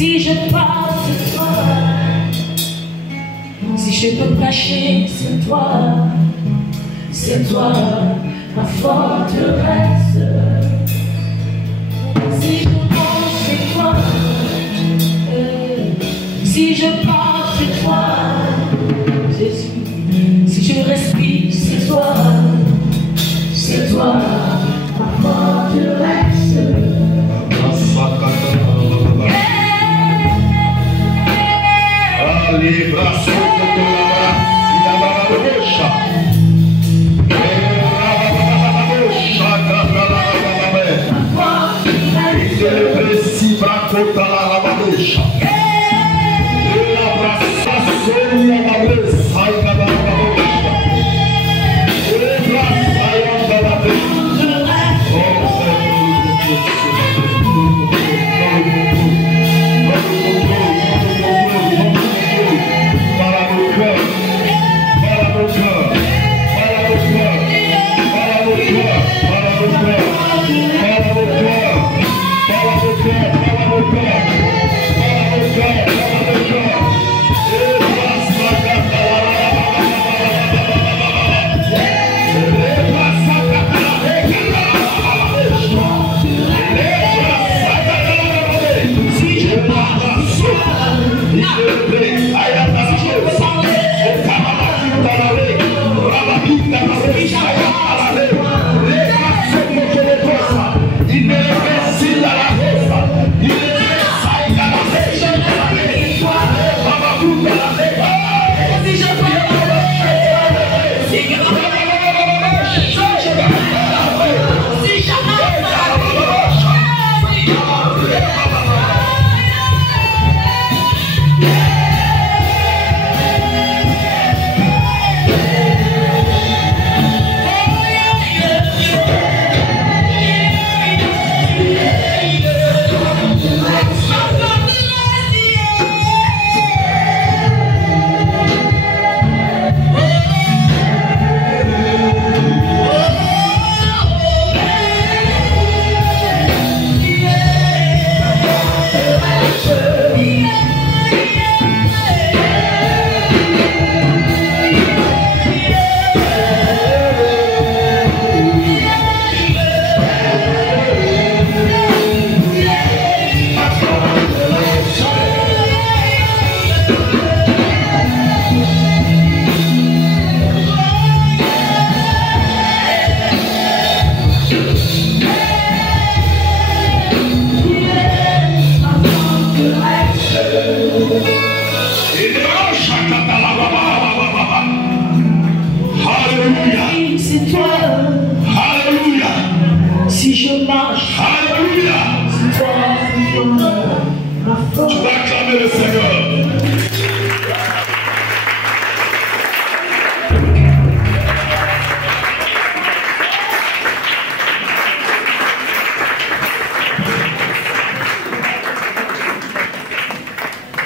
Si je pars, c'est toi. Si je peux me cacher, c'est toi. C'est toi, ma forteresse. Si je mange, c'est toi. Si je pars, c'est toi. Jésus. Si je respire, c'est toi. C'est toi, ma forteresse. Les bras sont de la bouche.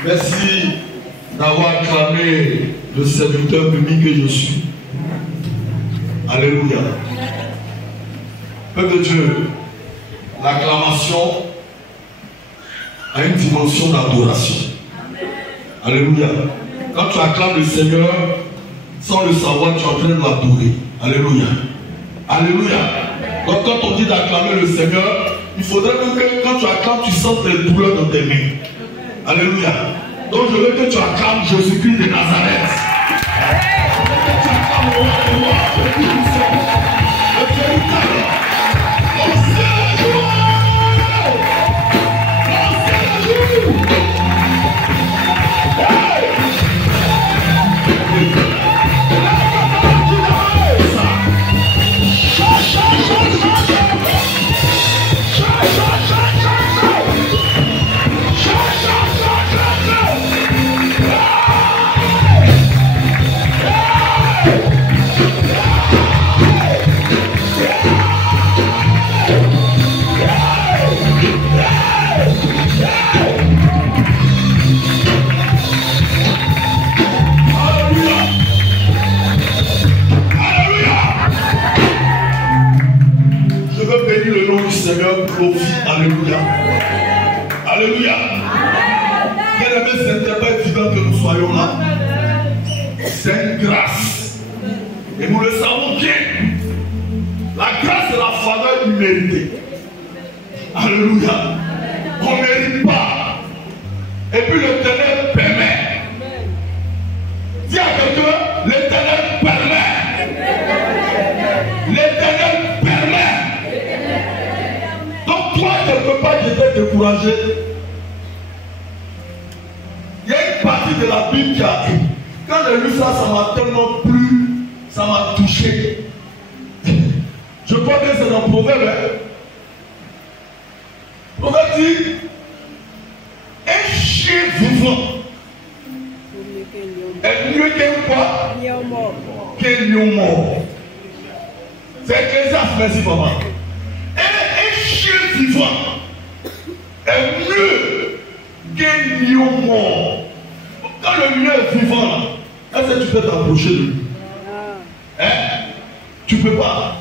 Merci d'avoir acclamé le serviteur public que je suis. Alléluia. Peuple de Dieu, l'acclamation a une dimension d'adoration. Alléluia. Quand tu acclames le Seigneur, sans le savoir, tu es en train de l'adorer. Alléluia. Alléluia. Donc quand on dit d'acclamer le Seigneur, il faudrait même que quand tu acclames, tu sentes les douleurs dans tes mains. Alléluia. Donc je veux que tu acclames Jésus-Christ de Nazareth. Je veux que tu acclames le roi des rois, le Dieu du Seigneur, le véritable. On sait la joie. On sait la joie. Seigneur, pour nos vies. Alléluia. Alléluia. Bien-aimés, ce n'était pas évident que nous soyons là. C'est une grâce. Et nous le savons bien. La grâce et la faveur imméritée. Alléluia. On ne mérite pas. Et puis l'Éternel permet. Dis à quelqu'un, l'Éternel permet. L'Éternel permet. Donc toi, quelque part, j'étais découragé. Il y a une partie de la Bible qui a... Quand j'ai lu ça, ça m'a tellement plu, ça m'a touché. Je crois que c'est dans Proverbe. Proverbe dit, un chien vivant est mieux qu'un quoi? Qu'un lion mort. C'est Ecclésiaste, merci maman. Un chien vivant est mieux qu'un lion mort. Quand le lion est vivant, est-ce que tu peux t'approcher de lui? Hein? Tu ne peux pas.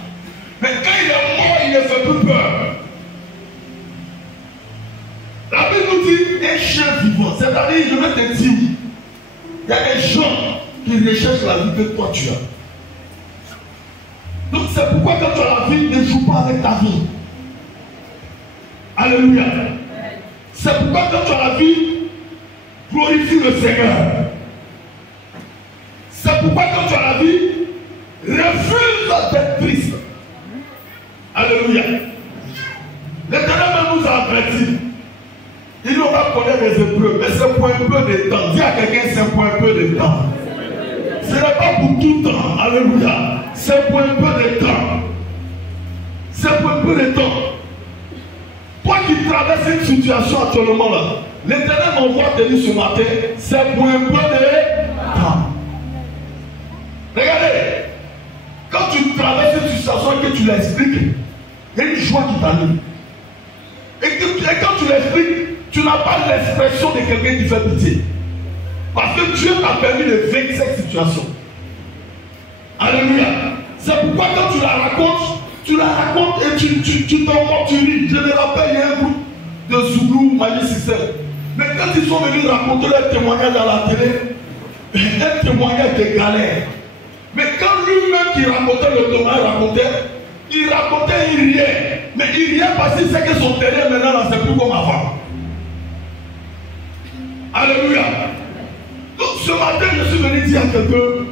Mais quand il est mort, il ne fait plus peur. La Bible nous dit un chien vivant. C'est-à-dire, je vais te dire, il y a des gens qui recherchent la vie que toi tu as. Donc c'est pourquoi quand tu as la vie, ne joue pas avec ta vie. Alléluia. C'est pourquoi quand tu as la vie, glorifie le Seigneur. C'est pourquoi quand tu as la vie, refuse d'être triste. Alléluia. L'Éternel nous a avertis. Il nous va connaître les épreuves, mais c'est pour un peu de temps. Dis à quelqu'un, c'est pour un peu de temps. Ce n'est pas pour tout temps. Alléluia. C'est pour un peu de temps. C'est pour un peu de temps. Toi qui traverses une situation actuellement là, l'Éternel m'envoie te dire ce matin, c'est pour un peu de temps. Regardez, quand tu traverses une situation et que tu l'expliques, il y a une joie qui t'anime. Et quand tu l'expliques, tu n'as pas l'expression de quelqu'un qui fait pitié. Parce que Dieu t'a permis de vaincre cette situation. Alléluia. C'est pourquoi quand tu la racontes et tu t'en mords, tu ris. Je me rappelle, il y a un groupe de Zoulou, Mali System. Mais quand ils sont venus raconter leur témoignage à la télé, un témoignage de galère. Mais quand lui-même qui racontait le témoignage, il racontait, il riait. Mais il riait parce qu'il sait que son terrain maintenant, c'est plus comme avant. Alléluia. Donc ce matin, je suis venu dire à quelqu'un,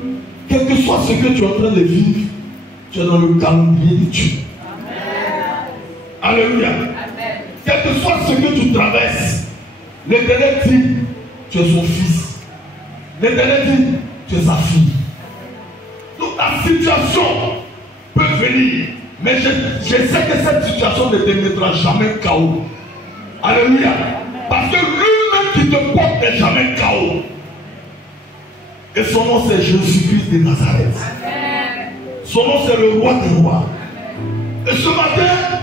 quel que soit ce que tu es en train de vivre, tu es dans le calendrier de Dieu. Alléluia. Amen. Quel que soit ce que tu traverses, l'Éternel dit, tu es son fils. L'Éternel dit, tu es sa fille. Donc la situation peut venir, mais je sais que cette situation ne te mettra jamais KO. Alléluia. Parce que lui-même qui te porte n'est jamais KO. Et son nom c'est Jésus-Christ de Nazareth. Amen. Son nom c'est le roi des rois. Et ce matin,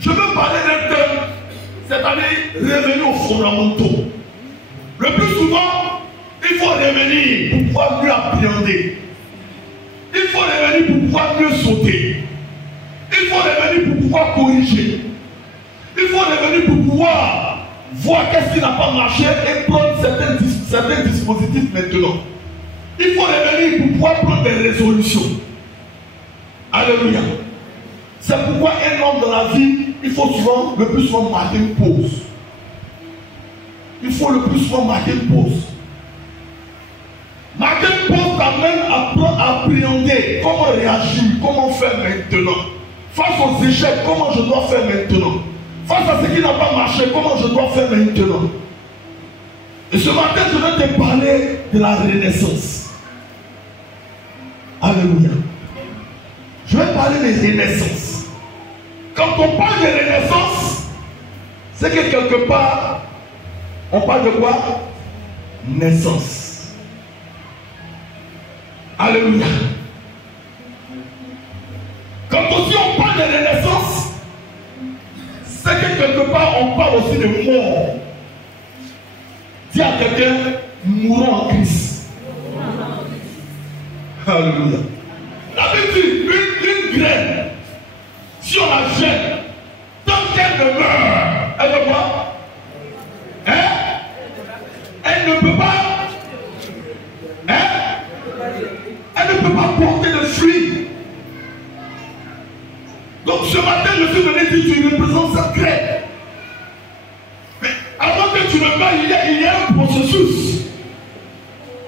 je veux parler d'un thème, c'est-à-dire revenir aux fondamentaux. Le plus souvent, il faut revenir pour pouvoir mieux appréhender. Il faut revenir pour pouvoir mieux sauter. Il faut revenir pour pouvoir corriger. Il faut revenir pour pouvoir voir qu'est-ce qui n'a pas marché et prendre certains dispositifs maintenant. Il faut revenir pour pouvoir prendre des résolutions. Alléluia. C'est pourquoi un homme dans la vie, il faut souvent, le plus souvent marquer une pause. Il faut le plus souvent marquer une pause. Marquer une pause t'amène à appréhender comment réagir, comment faire maintenant. Face aux échecs, comment je dois faire maintenant. Face à ce qui n'a pas marché, comment je dois faire maintenant. Et ce matin, je vais te parler de la renaissance. Alléluia. Je vais parler de renaissance. Quand on parle de renaissance, c'est que quelque part, on parle de quoi? Naissance. Alléluia. Quand aussi on parle de renaissance, c'est que quelque part on parle aussi de mort. Dis à quelqu'un, mourons en Christ. Alléluia. La Bible dit, une graine, si on la jette, tant qu'elle demeure, elle va quoi? Hein? matin, je suis venu dire, tu représentes cette graine. Mais avant que tu ne meurs, il y a un processus.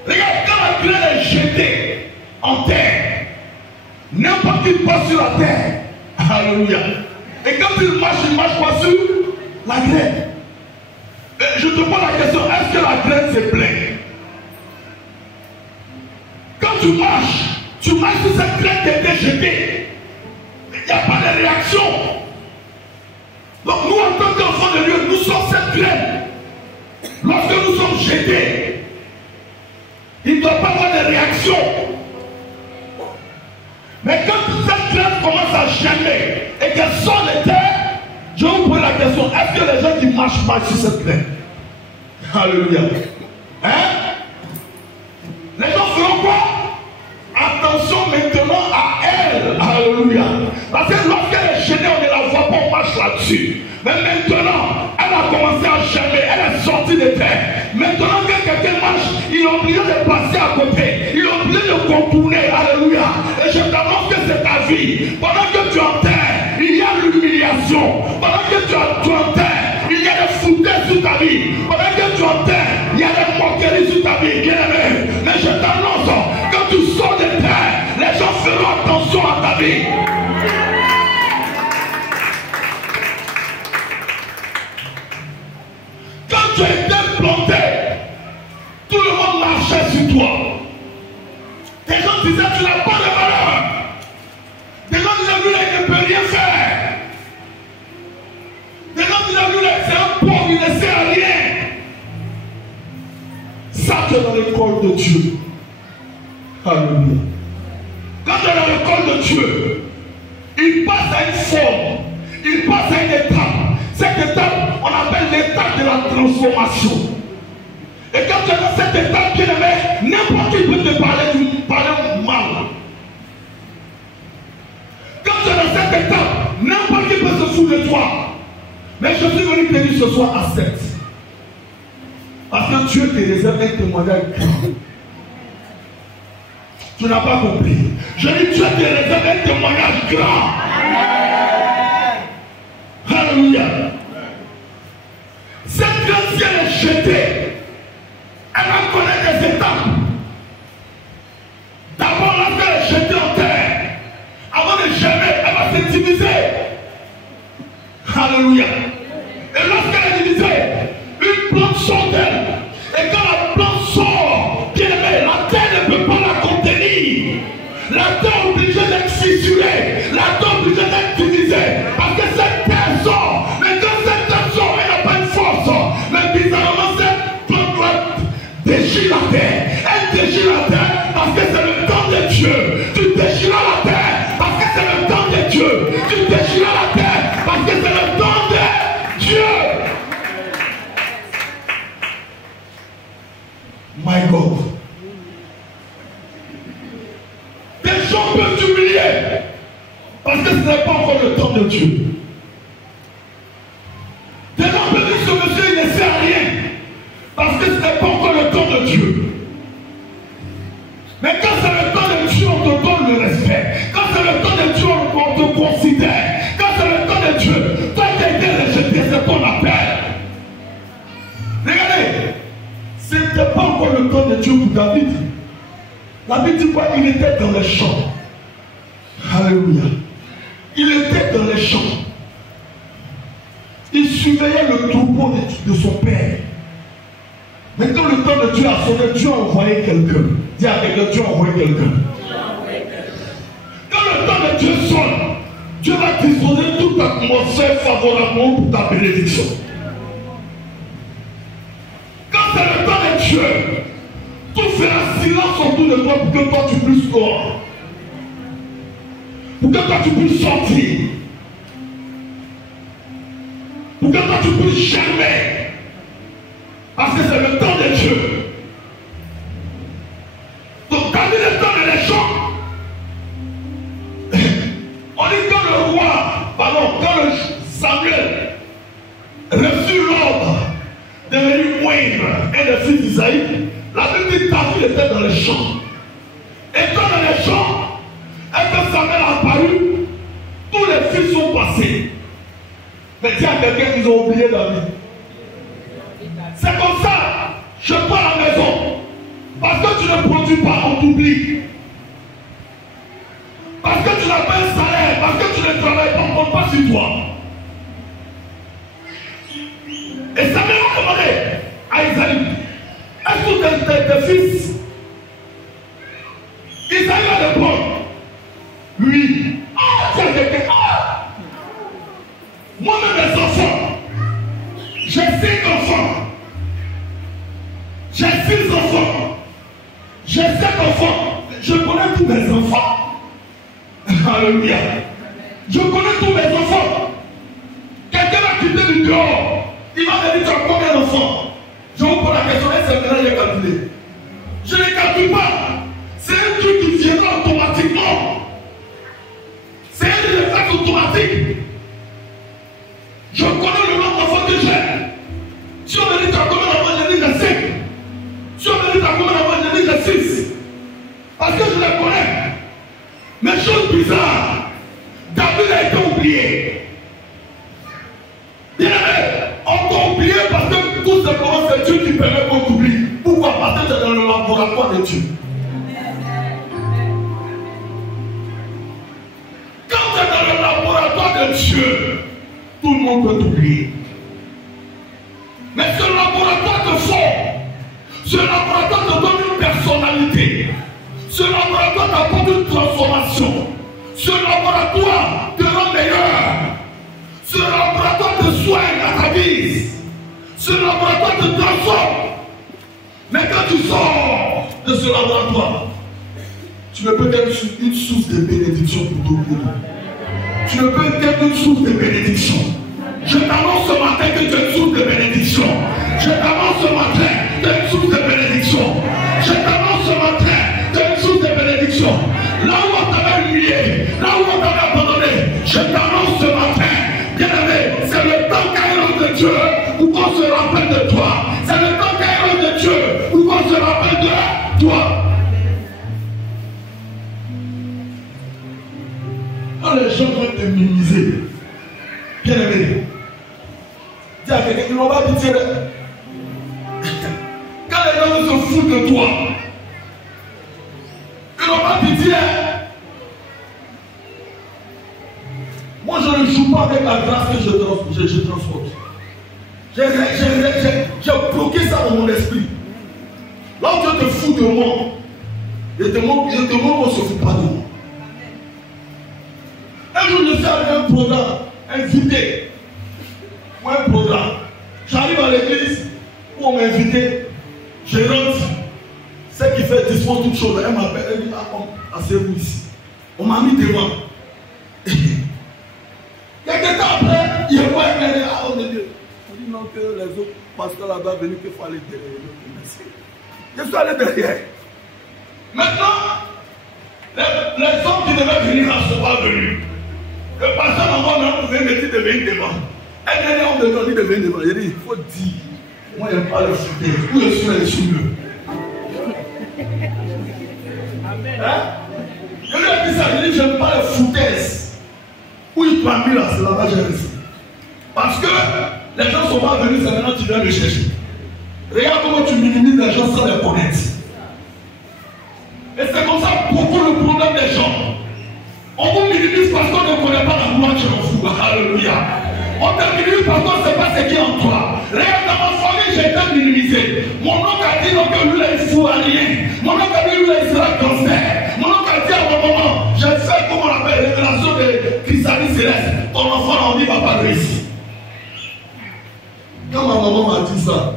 Regarde, quand la graine est jetée en terre, n'importe qui passe sur la terre. Alléluia. Et quand il marche pas sur la graine. Je te pose la question, est-ce que la graine se plaît? Quand tu marches sur cette graine qui a été jetée. Il n'y a pas de réaction. Donc nous, en tant qu'enfants de Dieu, nous sommes cette graine. Lorsque nous sommes jetés, il ne doit pas avoir de réaction. Mais quand cette graine commence à germer et qu'elle sort de terre, je vous pose la question, est-ce que les gens qui marchent mal sur cette graine? Alléluia. Hein? Les gens feront quoi? Attention maintenant à elle. Alléluia. Parce que lorsqu'elle est gênée, on ne la voit pas, on marche là-dessus. Mais maintenant, elle a commencé à germer, elle est sortie de terre. Maintenant que quelqu'un marche, il est obligé de passer à côté. Il est obligé de contourner. Alléluia. Et je t'annonce que c'est ta vie. Pendant que tu es en terre, il y a l'humiliation. Pendant que tu es en terre, il y a des foutaise sur ta vie. Pendant que tu es en terre, il y a des moqueries sur ta vie. Bien aimé. Mais je t'annonce, quand tu sors de terre, les gens feront attention à ta vie. Quand tu as été planté, tout le monde marchait sur toi. Des gens disaient tu n'as pas de valeur. Des gens disaient lui là, il ne peut rien faire. Des gens disaient lui là, c'est un pauvre, il ne sert à rien. Ça tu es dans l'école de Dieu. Alléluia. Quand tu es dans l'école de Dieu, il passe à une forme, il passe à une étape. Cette étape, on appelle l'étape de la transformation. Et quand tu es dans cette étape, bien aimé, n'importe qui peut te parler mal. Quand tu es dans cette étape, n'importe qui peut se foutre de toi. Mais je suis venu te dire ce soir, accepte. Parce que Dieu te réserve un témoignage grand. Tu n'as pas compris. Je dis Dieu te réserve un témoignage grand. Alléluia. Cette graine, si elle est jetée, elle va connaître des étapes. D'abord, lorsqu'elle est jetée en terre, avant de germer, elle va se diviser. Alléluia. Et lorsqu'elle est divisée, une plante sort d'elle. Et quand la plante sort, bien aimé, la terre ne peut pas la contenir. La terre est obligée d'être fissurée. La terre est obligée d'être divisée. Parce que cette terre sort. Mais quand cette terre sort, elle n'a pas une force. Mais bizarrement, cette plante déchire la terre. Elle déchire la terre parce que c'est le temps de Dieu. Tu déchiras la terre parce que c'est le temps de Dieu. Tu déchiras la terre parce que c'est le temps de Dieu. My God. Des gens peuvent t'humilier parce que ce n'est pas encore le temps de Dieu. Des gens peuvent dire ce monsieur il ne sert à rien parce que ce n'est pas encore le temps de Dieu. Mais quand c'est le temps de Dieu, on te donne le respect. Quand c'est le temps de Dieu, on te considère. Quand c'est le temps de Dieu, toi qui as été rejeté, c'est ton appel. Regardez, ce n'était pas encore le temps de Dieu pour David. La Bible dit quoi? Il était dans les champs. Alléluia. Il était dans les champs. Il surveillait le troupeau de son père. Mais quand le temps de Dieu a sonné, Dieu a envoyé quelqu'un. Dis à quelqu'un, Dieu a envoyé quelqu'un. Quand le temps de Dieu sonne, Dieu va disposer toute l'atmosphère favorablement pour ta bénédiction. Quand c'est le temps de Dieu, tout fera silence autour de toi pour que toi tu puisses voir. Pour que toi tu puisses sortir. Pour que toi tu puisses germer. Parce que c'est le temps de Dieu. Donc quand il est le temps de les champs, on dit quand le roi, quand le Samuel reçut l'ordre de venir moindre un des fils d'Isaïe, la Bible dit que David était dans les champs. Et quand dans les champs, est-ce que Samuel a apparu? Tous les bêtises sont passées. Mais dis à quelqu'un qu'ils ont oublié David. C'est comme ça. Je pars à la maison. Parce que tu ne produis pas, on t'oublie. Parce que tu n'as pas un salaire, parce que tu ne travailles pas, on ne compte pas sur toi. Et ça m'a demandé à Isaïe, est-ce que tes fils, Isaïe va répondre, oui. Ah, tiens, quelqu'un, ah. Moi-même, mes enfants, j'ai 5 enfants, j'ai 6 enfants, j'ai 7 enfants, je connais tous mes enfants. Alléluia. Je connais tous mes enfants. Quelqu'un va quitter du dehors. Il va me dire, tu as combien d'enfants? Je vous pose la question, est-ce que maintenant j'ai calculé? Je ne calcule pas. C'est un truc qui viendra automatiquement. C'est un réflexe automatique. Je connais le nombre d'enfants que j'ai. Si on me dit, tu as combien d'enfants? Je dis, j'ai 5. Si on me dit, tu as combien d'enfants? Je dis, j'ai 6. Parce que je les connais. Mais chose bizarre, David a été oublié. Bien aimé, on t'a oublié parce que tout simplement c'est Dieu qui permet qu'on t'oublie. Pourquoi? Parce que tu es dans le laboratoire de Dieu. Quand tu es dans le laboratoire de Dieu, tout le monde peut t'oublier. Mais ce laboratoire te forme. Ce laboratoire te donne une personnalité. Ce laboratoire t'apporte une transformation. Ce laboratoire te rend meilleur. Ce laboratoire te soigne à ta vie. Ce laboratoire te transforme. Mais quand tu sors de ce laboratoire, tu ne peux être une source de bénédiction pour tout le monde. Tu ne peux être une source de bénédiction. Je t'annonce ce matin que tu es une source de bénédiction. Je t'annonce ce matin que tu es une source de bénédiction. Je t'annonce ce matin que tu es une source de bénédiction. Là où on t'avait humilié, là où on t'avait abandonné, je t'annonce ce matin, bien aimé, c'est le temps qu'aille de Dieu où qu'on se rappelle de toi. C'est le temps qu'aille de Dieu où qu'on se rappelle de toi. Quand les gens vont te minimiser, bien aimé, dis à quelqu'un, ils n'ont pas pitié. Quand les gens se foutent de toi, ils n'ont pas pitié. Moi, je ne joue pas avec la grâce que je transporte. J'ai bloqué ça dans mon esprit. Là où Dieu te fout de moi, je te montre qu'on ne se fout pas de moi. Un jour, je suis allé à un programme, invité, ou un programme. J'arrive à l'église où on m'a invité. Je rentre. Celle qui fait dispose toute chose. Elle m'appelle, elle dit, ah, asseyez-vous ici. On m'a mis devant. Quelques temps après, il voit elle dit, ah, on est Dieu. On dit non, que les autres pasteurs là-bas venus qu'il faut aller derrière. Je suis allé derrière. Maintenant, les hommes qui devaient venir là ne sont pas venus. Le pasteur normalement pouvait me dire de venir devant. Elle dit, on me dit de venir devant. Il dit, il faut dire. Moi, je n'aime pas le fouter. Où je suis les soumeux. Hein? Je lui ai dit ça. Je dis, je n'aime pas les foutaises. Où il t'a mis là, c'est là-bas que j'ai resté. Parce que les gens ne sont pas venus, c'est maintenant que tu viens me chercher. Regarde comment tu minimises les gens sans les connaître. Et c'est comme ça beaucoup le problème des gens. On vous minimise parce qu'on ne connaît pas la gloire qui est en vous. Alléluia. On te minimise parce qu'on ne sait pas ce qui est en toi. Regarde, dans ma famille, j'ai été minimisé. Mon oncle a dit que lui là, il ne fout à rien. Mon oncle a dit lui là, il sera cancer. Mon oncle a dit à mon maman, j'ai fait, comment on appelle, révélation de chrysalide céleste. Ton enfant là, on dit, va pas réussir. Quand ma maman m'a dit ça,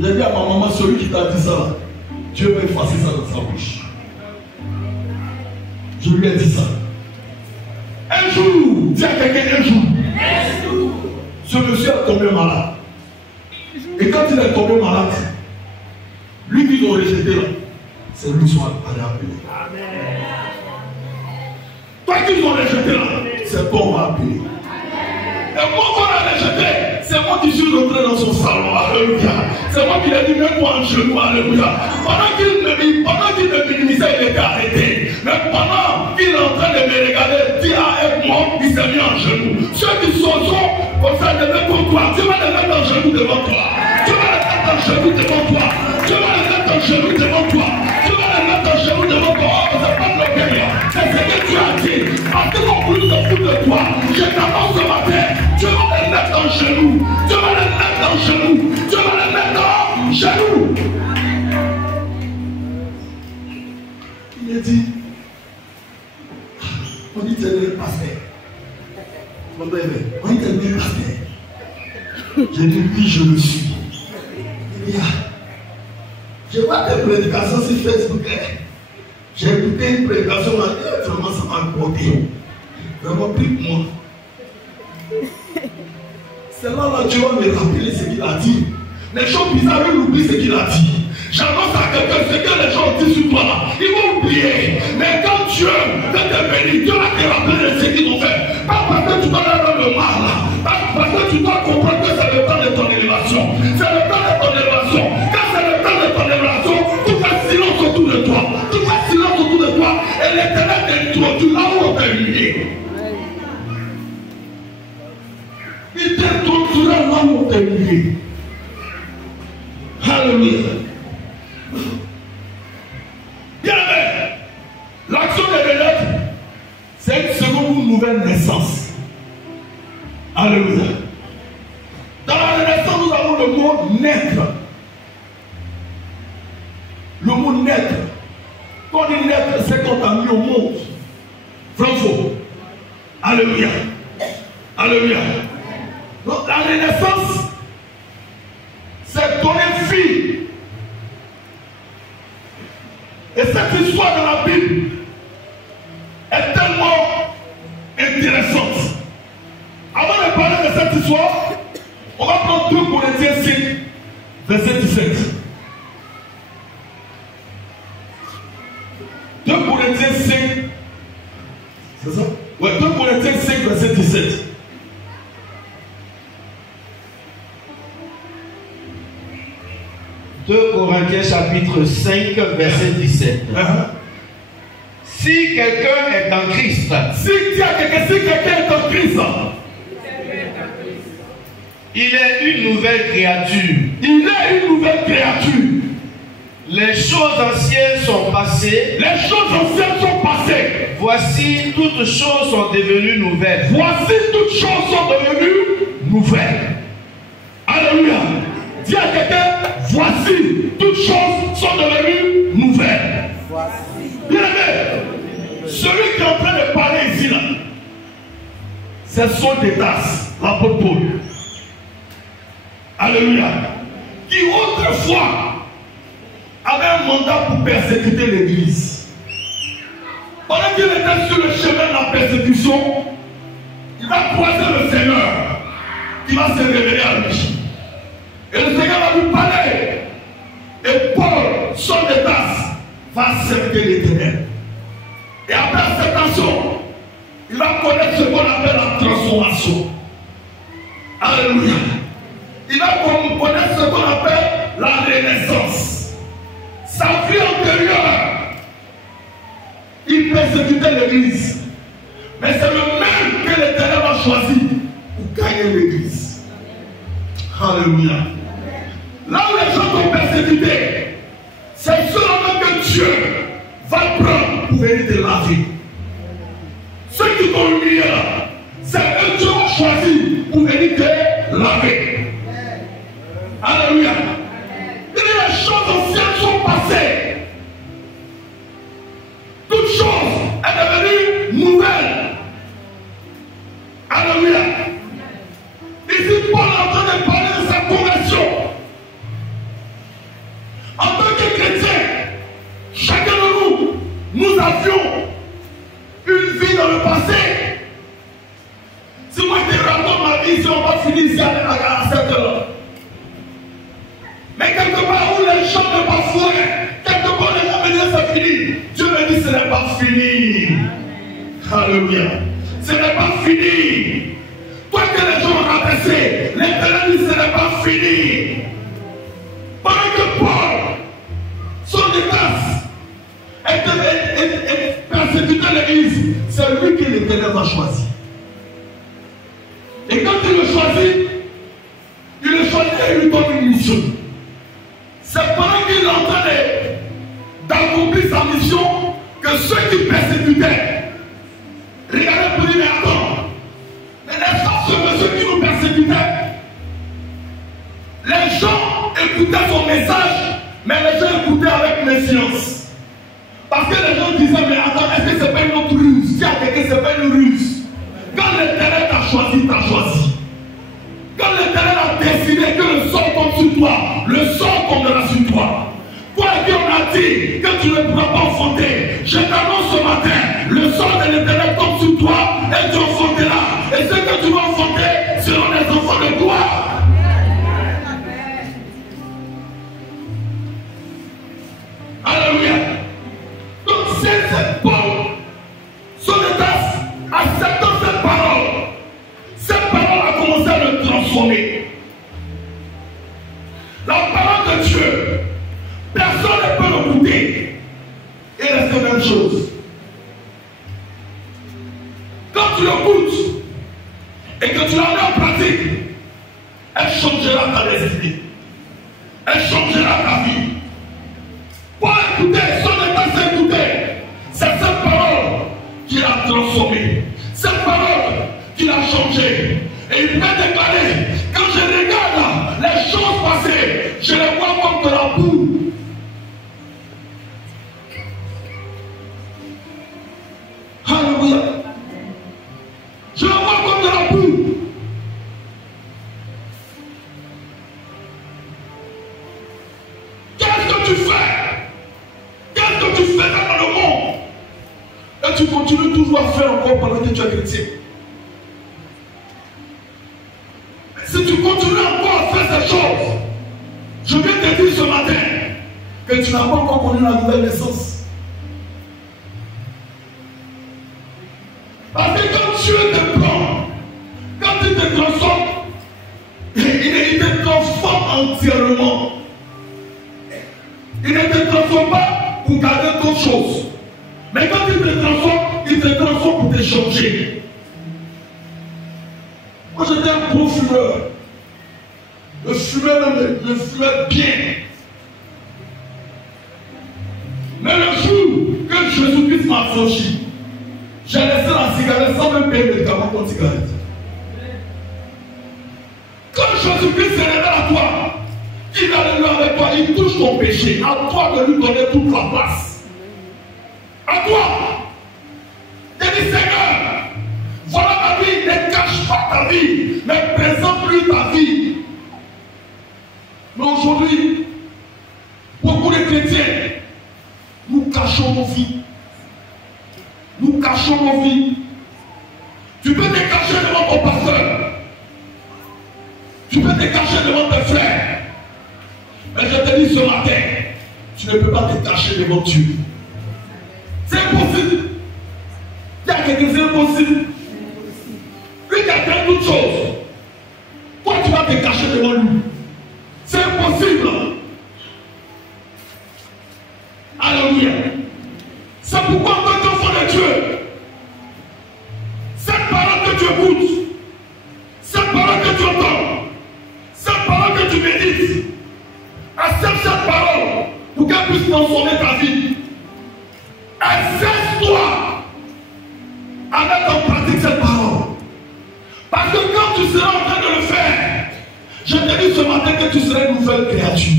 j'ai dit à ma maman, celui qui t'a dit ça, Dieu va effacer ça dans sa bouche. Je lui ai dit ça. Un jour, dis à quelqu'un un jour. Ce monsieur est tombé malade. Et quand il est tombé malade, lui qu'ils ont rejeté là, c'est lui qui sont allés appeler. Toi qu'ils ont rejeté là, c'est toi qu'on va appeler. Et moi qu'on a rejeté, c'est moi qui suis rentré dans son salon. Alléluia. C'est moi qui lui ai dit, mets-toi en genou. Alléluia. Pendant qu'il me minimisait, il était arrêté. Mais pendant qu'il est en train de me regarder, dit avec moi, il s'est mis en genoux. Ceux qui sont comme ça, de mettre pour toi, tu vas les mettre en genoux devant toi. Tu vas les mettre en genoux devant toi. Tu vas les mettre en genoux devant toi. Tu vas les mettre en genoux devant toi. Oh, c'est pas bloqué. C'est ce que tu as dit. Parce que mon plus se fout de toi. Je t'annonce ce matin. Tu vas les mettre en genoux. Tu vas les mettre en genoux. Tu vas les mettre en genoux. Il a dit, on dit, tu es le pasteur. On dit, tu es le pasteur. J'ai dit, oui, je le suis. Il dit, je vois tes prédications sur Facebook. J'ai écouté une prédication, vraiment, ça m'a accordé. Vraiment, pique-moi. C'est là, tu vas me rappeler ce qu'il a dit. Les choses bizarres, il oublie ce qu'il a dit. J'annonce à quelqu'un ce que les gens disent sur toi là. Ils vont oublier. Mais quand Dieu veut te bénir, Dieu va te rappeler de ce qu'ils ont fait. Pas parce que tu dois leur faire le mal. Pas parce que tu dois comprendre que c'est le temps de ton élévation. C'est le temps de ton élévation. Quand c'est le temps de ton élévation, tout fait silence autour de toi. Tout fait silence autour de toi. Et l'Éternel t'introduit là où on t'a humilié. Il t'introduit là où on t'a humilié. Alléluia. Bien aimé, l'action des vénètres, c'est une seconde nouvelle naissance. Alléluia. Dans la Renaissance, nous avons le mot naître. Le mot naître. Quand on dit naître, c'est qu'on t'a mis au monde. Franco. Alléluia. Alléluia. Donc la Renaissance, c'est donner vie. Et cette histoire de la Bible est tellement intéressante. Avant de parler de cette histoire, on va prendre 2 Corinthiens 5, verset 17. 2 Corinthiens 5, c'est ça? Ouais, 2 Corinthiens 5, verset 17. « 2 Corinthiens chapitre 5, verset 17. Si quelqu'un est en Christ, si quelqu'un est en Christ, il est une nouvelle créature. Il est une nouvelle créature. Les choses anciennes sont passées. Les choses anciennes sont passées. Voici, toutes choses sont devenues nouvelles. Voici, toutes choses sont devenues nouvelles. Alléluia. Dis à quelqu'un, voici, toutes choses sont devenues nouvelles. Bien aimé, celui qui est en train de parler ici, là, c'est Saul de Tarse, l'apôtre Paul. Alléluia. Qui autrefois avait un mandat pour persécuter l'église. Pendant qu'il était sur le chemin de la persécution, il va croiser le Seigneur qui va se révéler à lui. Et le Seigneur va lui parler. Et Paul, Saul de Tarse, va servir l'Éternel. Et après cette action, il va connaître ce qu'on appelle la transformation. Alléluia. Il va connaître ce qu'on appelle la renaissance. Sa vie antérieure, il persécutait l'église. Mais c'est le même que l'Éternel va choisir pour gagner l'église. Alléluia. Là où les gens sont persécutés, c'est seulement que Dieu va prendre pour venir te laver. Ceux qui t'ont humilié là, c'est que Dieu va choisir pour venir te laver. Alléluia. Et les choses anciennes sont passées. Toute chose est devenue nouvelle. Alléluia. Ici, Paul est en train de parler de sa conversion. En tant que chrétien, chacun de nous avions une vie dans le passé. Si moi je te raconte ma vie, si on va finir ici à cette heure. Mais quelque part où les gens ne pas fouer, quelque part les gens me disent c'est fini. Dieu me dit ce n'est pas fini. Alléluia. Ce n'est pas fini. Toi que les gens ont rabaissé, l'Éternel dit ce n'est pas fini. Pendant que Paul, son détasse, est choisi. Et quand il le choisit et il lui donne une mission. C'est pendant qu'il est en train d'accomplir sa mission que ceux qui persécutaient, regardez pour dire, mais attends, mais n'est-ce pas ceux qui nous persécutaient? Les gens écoutaient son message, mais les gens écoutaient avec méfiance. Parce que les gens disaient, mais attends, est-ce que ce n'est pas une autre ruse? Si à quelqu'un, ce n'est pas une ruse. Quand l'Éternel t'a choisi, t'a choisi. Quand l'Éternel a décidé que le sort tombe sur toi, le sort tombera sur toi. Toi qui on a dit que tu ne pourras pas enfanter, je t'annonce ce matin, le sort de l'Éternel tombe sur toi et tu enfanteras. Et ce que tu vas enfanter seront les enfants de gloire. Alléluia. Donc c'est Paul, son état, acceptant cette parole a commencé à le transformer. La parole de Dieu, personne ne peut le goûter. Et reste la même chose. Quand tu le goûtes et que tu la mets en pratique, elle changera ta destinée. Elle changera ta vie. Pour écouter, son état s'est écouté. C'est cette parole qui l'a transformé. Cette parole qui l'a changé. Et il peut déclarer, quand je regarde les choses passées, je les vois comme de la boue. Alléluia. Je les vois comme de la boue. Qu'est-ce que tu fais? Qu'est-ce que tu fais dans le monde? Et tu continues toujours à faire encore pendant que tu es chrétien. Si tu continues encore à faire ces choses, je viens te dire ce matin que tu n'as pas encore connu la nouvelle naissance. Parce que quand Dieu te prend, quand il te transforme, il te transforme entièrement. Il ne te transforme pas pour garder d'autres choses. Mais quand il te transforme pour te changer. Moi j'étais un gros fumeur. Je fumais bien. Mais le jour que Jésus-Christ m'a affranchi, j'ai laissé la cigarette sans même payer le médicament contre cigarette. Quand Jésus-Christ se révèle à toi, il va aller avec toi, il touche ton péché. À toi de lui donner toute la place. À toi. Il dit Seigneur, voilà ma vie, ne cache pas ta vie, mais présente-lui ta vie. Mais aujourd'hui, beaucoup de chrétiens, nous cachons nos vies. Nous cachons nos vies. Tu peux te cacher devant ton pasteur. Tu peux te cacher devant tes frères. Mais je te dis ce matin, tu ne peux pas te cacher devant Dieu. C'est impossible. Il y a quelqu'un, c'est impossible. Lui qui a fait toutes choses. Toi, tu vas te cacher devant lui. C'est impossible. Alléluia. C'est pourquoi en tant qu'enfant de Dieu, cette parole que tu écoutes, cette parole que tu entends, cette parole que tu médites, accepte cette parole pour qu'elle puisse transformer ta vie. Exerce-toi à mettre en pratique cette parole. Parce que quand tu seras en train de le faire, je te dis ce matin que tu seras une nouvelle créature.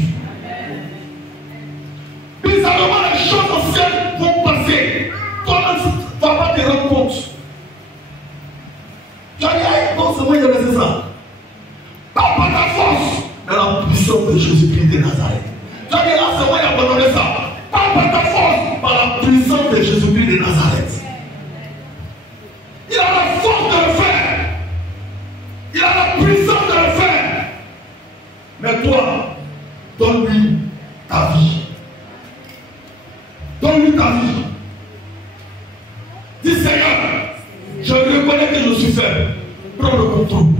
Bizarrement, les choses anciennes vont passer. Toi-même, tu ne vas pas te rendre compte. Tu vas dire, non, c'est moi qui ai laissé ça. Pas par ta force, mais la puissance de Jésus-Christ de Nazareth. Tu vas dire, là, c'est moi qui ai abandonné ça. Pas par ta force, par la puissance de Jésus-Christ de Nazareth. Il a la force de le faire. Il a la puissance de le faire. Mais toi, donne-lui ta vie. Donne-lui ta vie. Dis Seigneur, je reconnais que je suis faible. Prends le contrôle.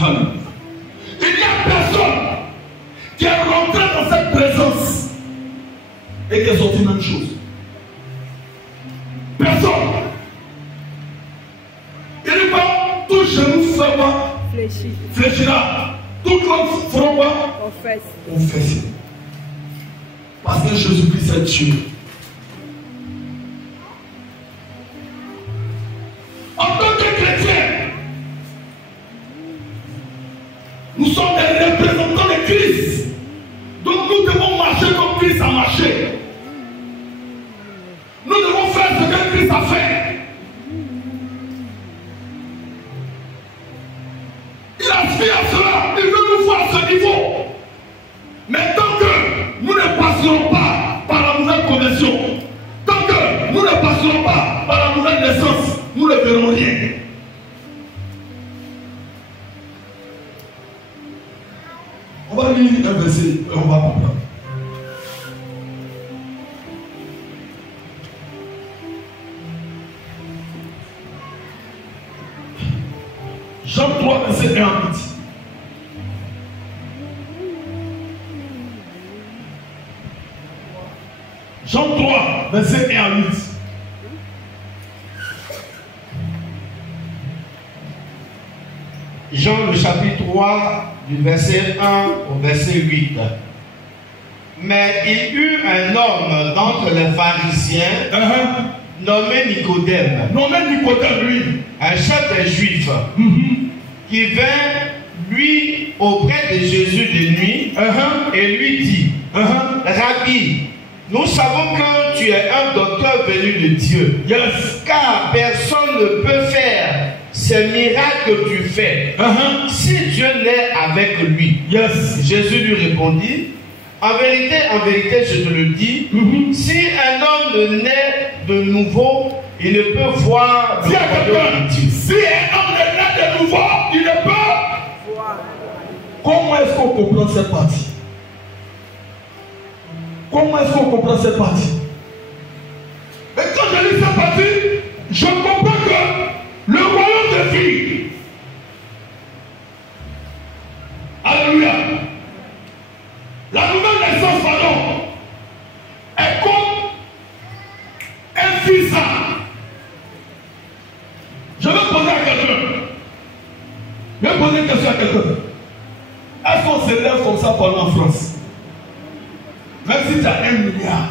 Alléluia. Il n'y a personne qui est rentré dans cette présence et qui est sorti même chose. fléchira. Toutes l'autre feront quoi? Aux fesses. Parce que Jésus-Christ est Dieu. En tant que chrétiens, nous sommes des représentants de Christ. Donc nous devons marcher comme Christ a marché. Nous devons faire ce que Christ a fait. Il aspire à cela. Il veut nous voir à ce niveau. Mais tant que nous ne passerons pas par la nouvelle conversion, tant que nous ne passerons pas par la nouvelle naissance, nous ne verrons rien. On va lire un verset et on va comprendre. Jean 3, verset 1 à 8. Jean 3, verset 1 à 8. Jean le chapitre 3, du verset 1 au verset 8. Mais il y eut un homme d'entre les pharisiens nommé Nicodème. Nommé Nicodème, lui. Un chef des Juifs. Qui vint, lui, auprès de Jésus de nuit et lui dit, Rabbi, nous savons que tu es un docteur venu de Dieu. Yes. Car personne ne peut faire ces miracles que tu fais si Dieu n'est avec lui. Yes. Jésus lui répondit, en vérité, je te le dis, si un homme ne naît de nouveau, il ne peut voir le royaume de Dieu. Si un homme ne naît de nouveau, il ne peut voir. Comment est-ce qu'on comprend cette partie? Comment est-ce qu'on comprend cette partie? Mais quand je lis cette partie, je comprends que le royaume de vie, alléluia, la nouvelle naissance, pardon, est comme un fils. Je vais poser à quelqu'un. Je vais poser une question à quelqu'un. Est-ce qu'on se lève comme ça pendant en France? Même si tu as 1 milliard,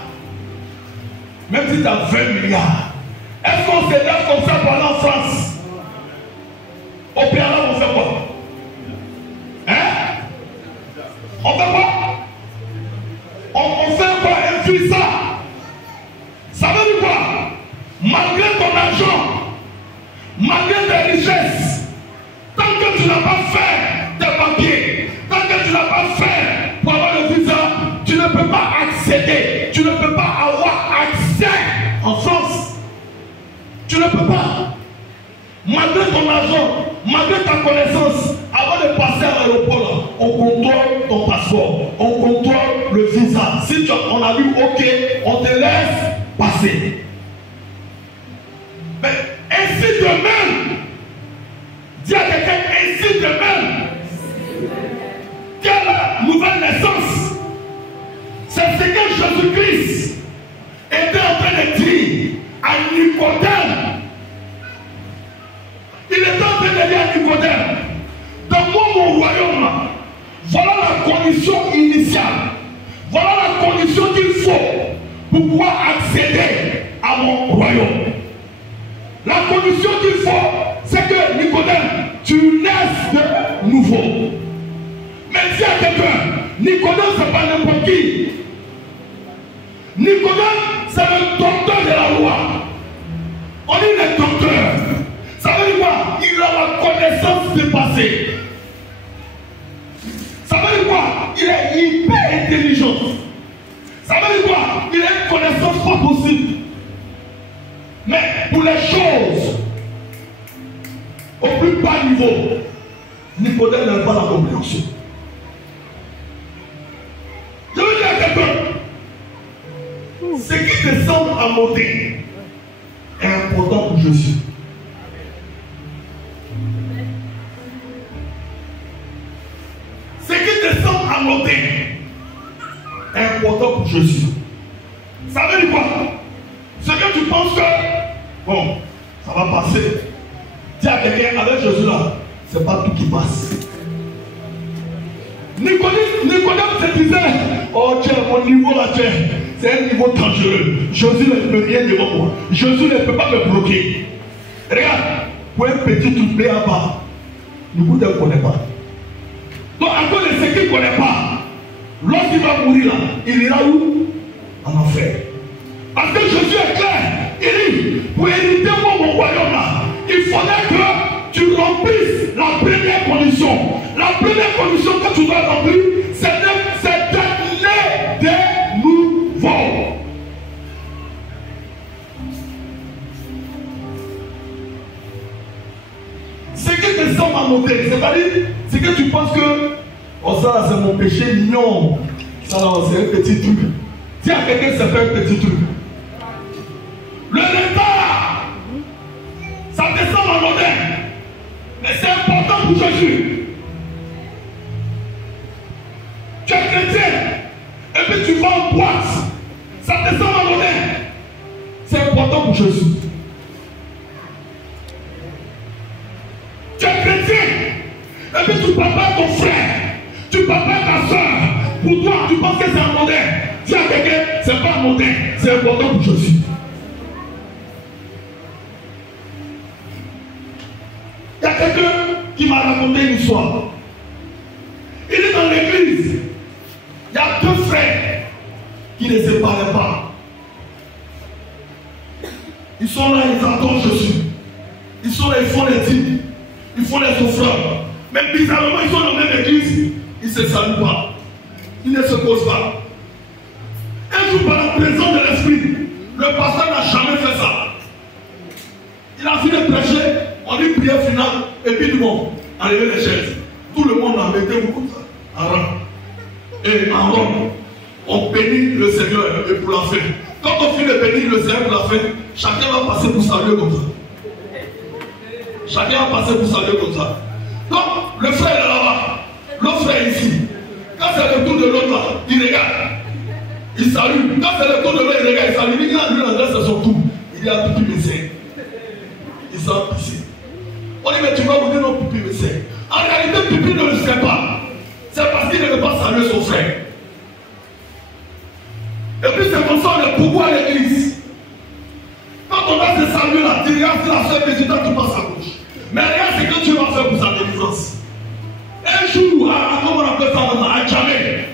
même si tu as 20 milliards, est-ce qu'on se lève comme ça pendant en France? Au préalable, on fait quoi? Hein? On fait quoi? On fait quoi? Un fils. Ça veut dire quoi? Malgré ton argent, malgré tes richesses, tant que tu n'as pas fait tes papiers, tant que tu n'as pas fait pour avoir le visa, tu ne peux pas accéder, tu ne peux pas avoir accès en France. Tu ne peux pas. Malgré ton argent, malgré ta connaissance, avant de passer à l'aéroport, on contrôle ton passeport, on contrôle le visa. Si on a vu OK, on te laisse passer. Mais ainsi de même, dis à quelqu'un, ainsi de même, quelle nouvelle naissance? C'est ce que Jésus-Christ était en train de dire à Nicodème. Il était en train de dire à Nicodème, dans mon royaume, voilà la condition initiale, voilà la condition qu'il faut pour pouvoir accéder à mon royaume. La condition qu'il faut, c'est que Nicodème, tu naisses de nouveau. Mais dis à quelqu'un, Nicodème, ce n'est pas n'importe qui. Nicodème, c'est le docteur de la loi. On dit le docteur. Ça veut dire quoi? Il a la connaissance du passé. Ça veut dire quoi? Il est hyper intelligent. Ça veut dire quoi? Il a une connaissance pas possible. Mais pour les choses au plus bas niveau, Nicodème n'a pas la compréhension. Je veux dire à quelqu'un, ce qui te semble à monter est important pour Jésus. Ce qui te semble à monter est important pour Jésus. Ça veut dire quoi? Ce que tu penses que, bon, ça va passer. Dis à quelqu'un, avec Jésus là, c'est pas tout qui passe. Nicodème se disait, oh tiens, mon niveau là, tiens, c'est un niveau dangereux. Jésus ne peut rien devant moi. Jésus ne peut pas me bloquer. Regarde, pour un petit truc là-bas, Nicodème ne connaît pas. Donc, à cause de ce qu'il ne connaît pas, lorsqu'il va mourir là, il ira où? En enfer. Parce que Jésus est clair. Il dit, pour hériter mon royaume là, il faudrait que tu remplisses la première condition. La première condition que tu dois remplir, c'est d'être né de nouveau. Ce qui te semble à noter, c'est-à-dire, c'est que tu penses que, oh ça là c'est mon péché, non. Ça là c'est un petit truc. Dis à quelqu'un c'est pas un petit truc. Le retard, ça te semble anodin, mais c'est important pour Jésus. Tu es chrétien, et puis tu vas en boîte, ça te semble anodin, c'est important pour Jésus. Tu es chrétien, et puis tu parles à ton frère, tu parles à ta soeur, pour toi tu penses que c'est anodin. Dis à quelqu'un, c'est pas anodin, c'est important pour Jésus. Il y a quelqu'un qui m'a raconté une histoire. Il est dans l'église. Il y a deux frères qui ne se parlaient pas. Ils sont là, ils attendent Jésus. Ils sont là, ils font les dîmes. Ils font les offrandes. Mais bizarrement, ils sont dans la même église. Ils ne se saluent pas. Ils ne se posent pas. Un jour, par la présence de l'esprit, le pasteur n'a jamais fait ça. Il a fini de prêcher. On dit prière finale, et puis du monde, enlevez les chaises. Tout le monde en mettait vous comme ça, en rang. Et en rond, on bénit le Seigneur et pour la fin. Quand on finit de bénir le Seigneur pour la fin, chacun va passer pour saluer comme ça. Chacun va passer pour saluer comme ça. Donc, le frère est là-bas, l'autre frère est ici. Quand c'est le tour de l'autre là, il regarde. Il salue. Quand c'est le tour de l'autre, il regarde, il salue. Il dit, lui, en c'est son tour. Il dit à tout le médecin. Il s'en pisse. On dit, mais tu vas vous dire non, Pipi le sait. En réalité, Pipi ne le sait pas. C'est parce qu'il ne veut pas saluer son frère. Et puis c'est comme ça, on est beaucoup à l'église. Quand on va se saluer là, tu regardes la soeur présidente, tu passes à gauche. Mais regarde ce que tu vas faire pour sa délivrance. Un jour, comment on appelle ça maintenant, à jamais.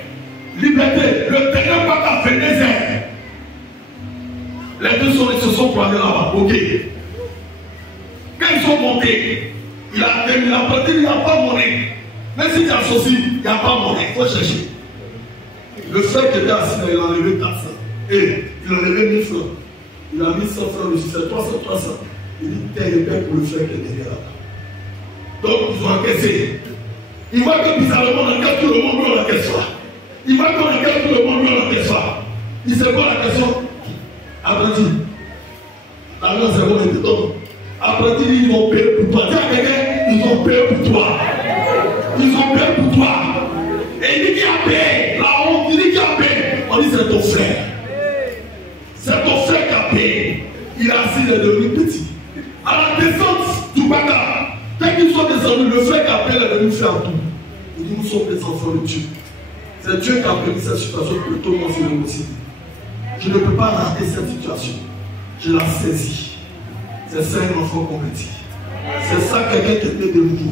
Liberté, le dernier pas qu'a fait des airs. Les deux se sont croisés là-bas, ok. Quand ils sont montés, il a parti, il n'y a pas monnaie. Même si tu associes, il n'y a pas monnaie. Il faut chercher. Le frère qui était assis, il a enlevé 400. Et il a enlevé 1000 francs. Il a mis 100 francs dessus, c'est 300. Il dit, t'es épais pour le frère qui est derrière là-bas. Donc ils ont encaissé. Il voit que bizarrement, on encaisse tout le monde, lui on encaisse pas. Il voit qu'on encaisse tout le monde, lui on encaisse pas. Il sait pas la question. Apprenti. Alors c'est bon, il était tombé. Après, ils vont payer pour toi. Dis à quelqu'un, ils ont payé pour toi. Ils ont payé pour toi. Et il dit qui a payé. La honte, il dit qui a payé. On dit c'est ton frère. C'est ton frère qui a payé. Il a assis, il est devenu petit. À la descente du bagarre, dès qu'ils sont descendus, le frère qui a payé est devenu frère tout. Il dit nous sommes des enfants de Dieu. C'est Dieu qui a permis cette situation pour tout le monde se aussi. Je ne peux pas rater cette situation. Je la saisis. C'est ça un enfant converti. C'est ça quelqu'un qui est né de nouveau.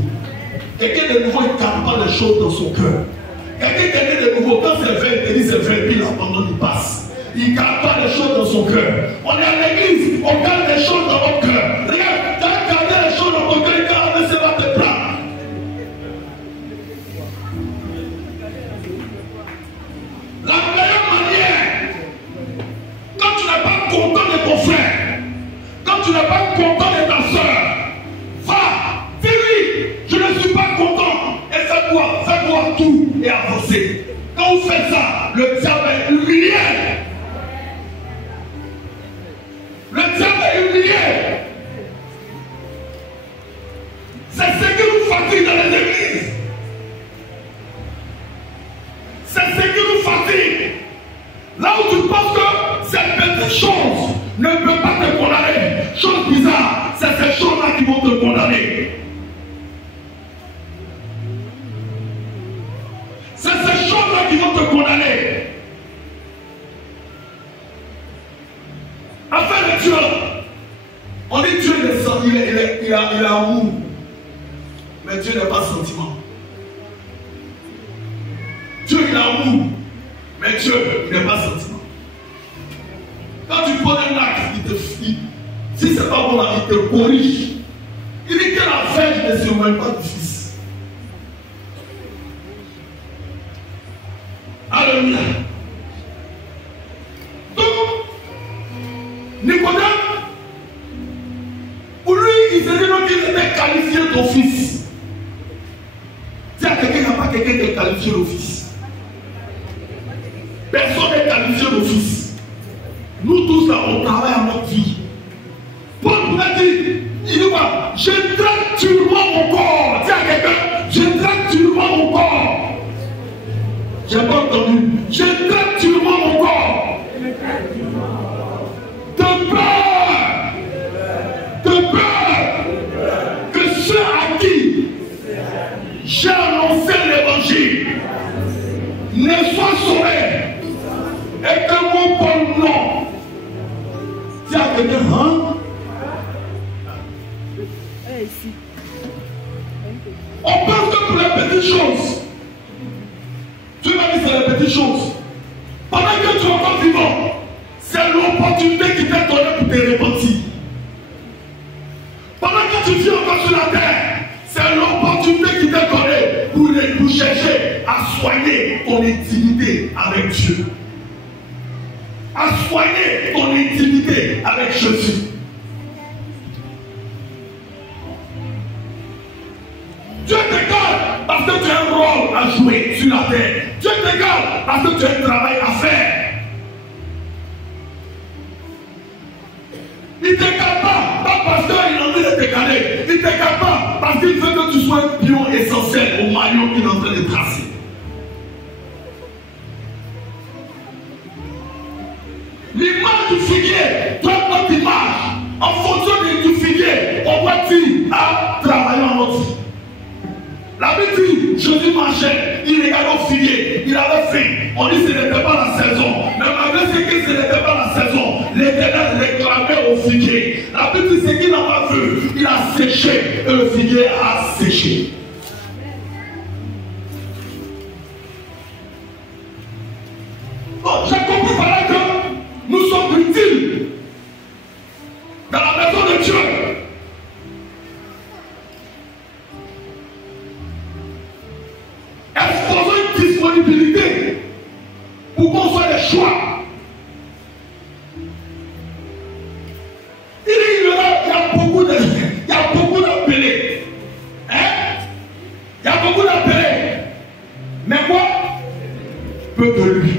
Quelqu'un de nouveau, il ne garde pas les choses dans son cœur. Quelqu'un qui est né de nouveau, quand c'est vrai, il te dit c'est vrai, puis il abandonne, il passe. Il ne garde pas les choses dans son cœur. On est à l'église, on garde les choses dans notre cœur. Regarde, tu as gardé les choses dans ton cœur, il garde, ça va te prendre. La meilleure manière, quand tu n'es pas content de ton frère, quand tu n'es pas content de ta soeur, va, dis-lui, je ne suis pas content. Et fais-toi tout et avancer. Quand vous faites ça, le diable est humilié. Le diable est humilié. C'est ce qui nous fatigue dans les églises. C'est ce qui nous fatigue. Là où tu penses que cette petite chose ne peut pas te condamner. Chose bizarre, c'est ces choses-là qui vont te condamner. gens qui vont te condamner. Enfin, le Dieu, on dit Dieu, il a amour. Mais Dieu n'est pas sentiment. Dieu, il a amour. Mais Dieu, il n'est pas sentiment. Quand tu prends un acte, il te fuit. Si ce n'est pas bon, il te corrige. Il dit que la verge ne s'éloigne pas du Fils. Alléluia. Donc, Nicodème, pour lui, il s'est dit donc qu'il était qualifié d'office. Si à quelqu'un, il n'y a pas quelqu'un qui est qualifié d'office. Personne n'est qualifié d'office. Nous tous là, on travaille à notre vie. Paul nous a dit, il dit quoi? Je traite durement mon corps. Dis à quelqu'un, je traite durement mon corps. J'ai pas entendu. Je traite durement mon corps. De peur que ceux à qui j'ai annoncé l'évangile ne soient sauvés. Et que mon bon nom. Dis à quelqu'un, hein? On pense que pour les petites choses, tu m'as dit c'est les petites choses. Pendant que tu es encore vivant, c'est l'opportunité qui t'est donnée pour te repentir. Pendant que tu vis encore sur la terre, c'est l'opportunité qui t'est donnée pour chercher à soigner ton intimité avec Dieu. À soigner ton intimité avec Jésus. Dieu te garde parce que tu as un rôle à jouer sur la terre. Dieu te garde parce que tu as un travail à faire. Il ne te garde pas parce qu'il a envie de te garder. Il ne te garde pas parce qu'il veut que tu sois un pion essentiel au maillon qu'il est en train de tracer. L'image du figuier, toi notre image, en fonction du figuier, on voit-il à travailler en notre vie. La Bible dit, Jésus marchait, il regardait au figuier, il avait faim. On dit que ce n'était pas la saison. Mais malgré ce que ce n'était pas la saison, l'Éternel réclamait au figuier. La Bible dit ce qu'il n'a pas vu, il a séché et le figuier a séché. Bon, j'ai compris par là que nous sommes utiles dans la maison de Dieu. Exposons une disponibilité pour qu'on soit des choix. Il y a beaucoup d'appelés. Hein? Il y a beaucoup d'appelés. Mais quoi? Peu de lui.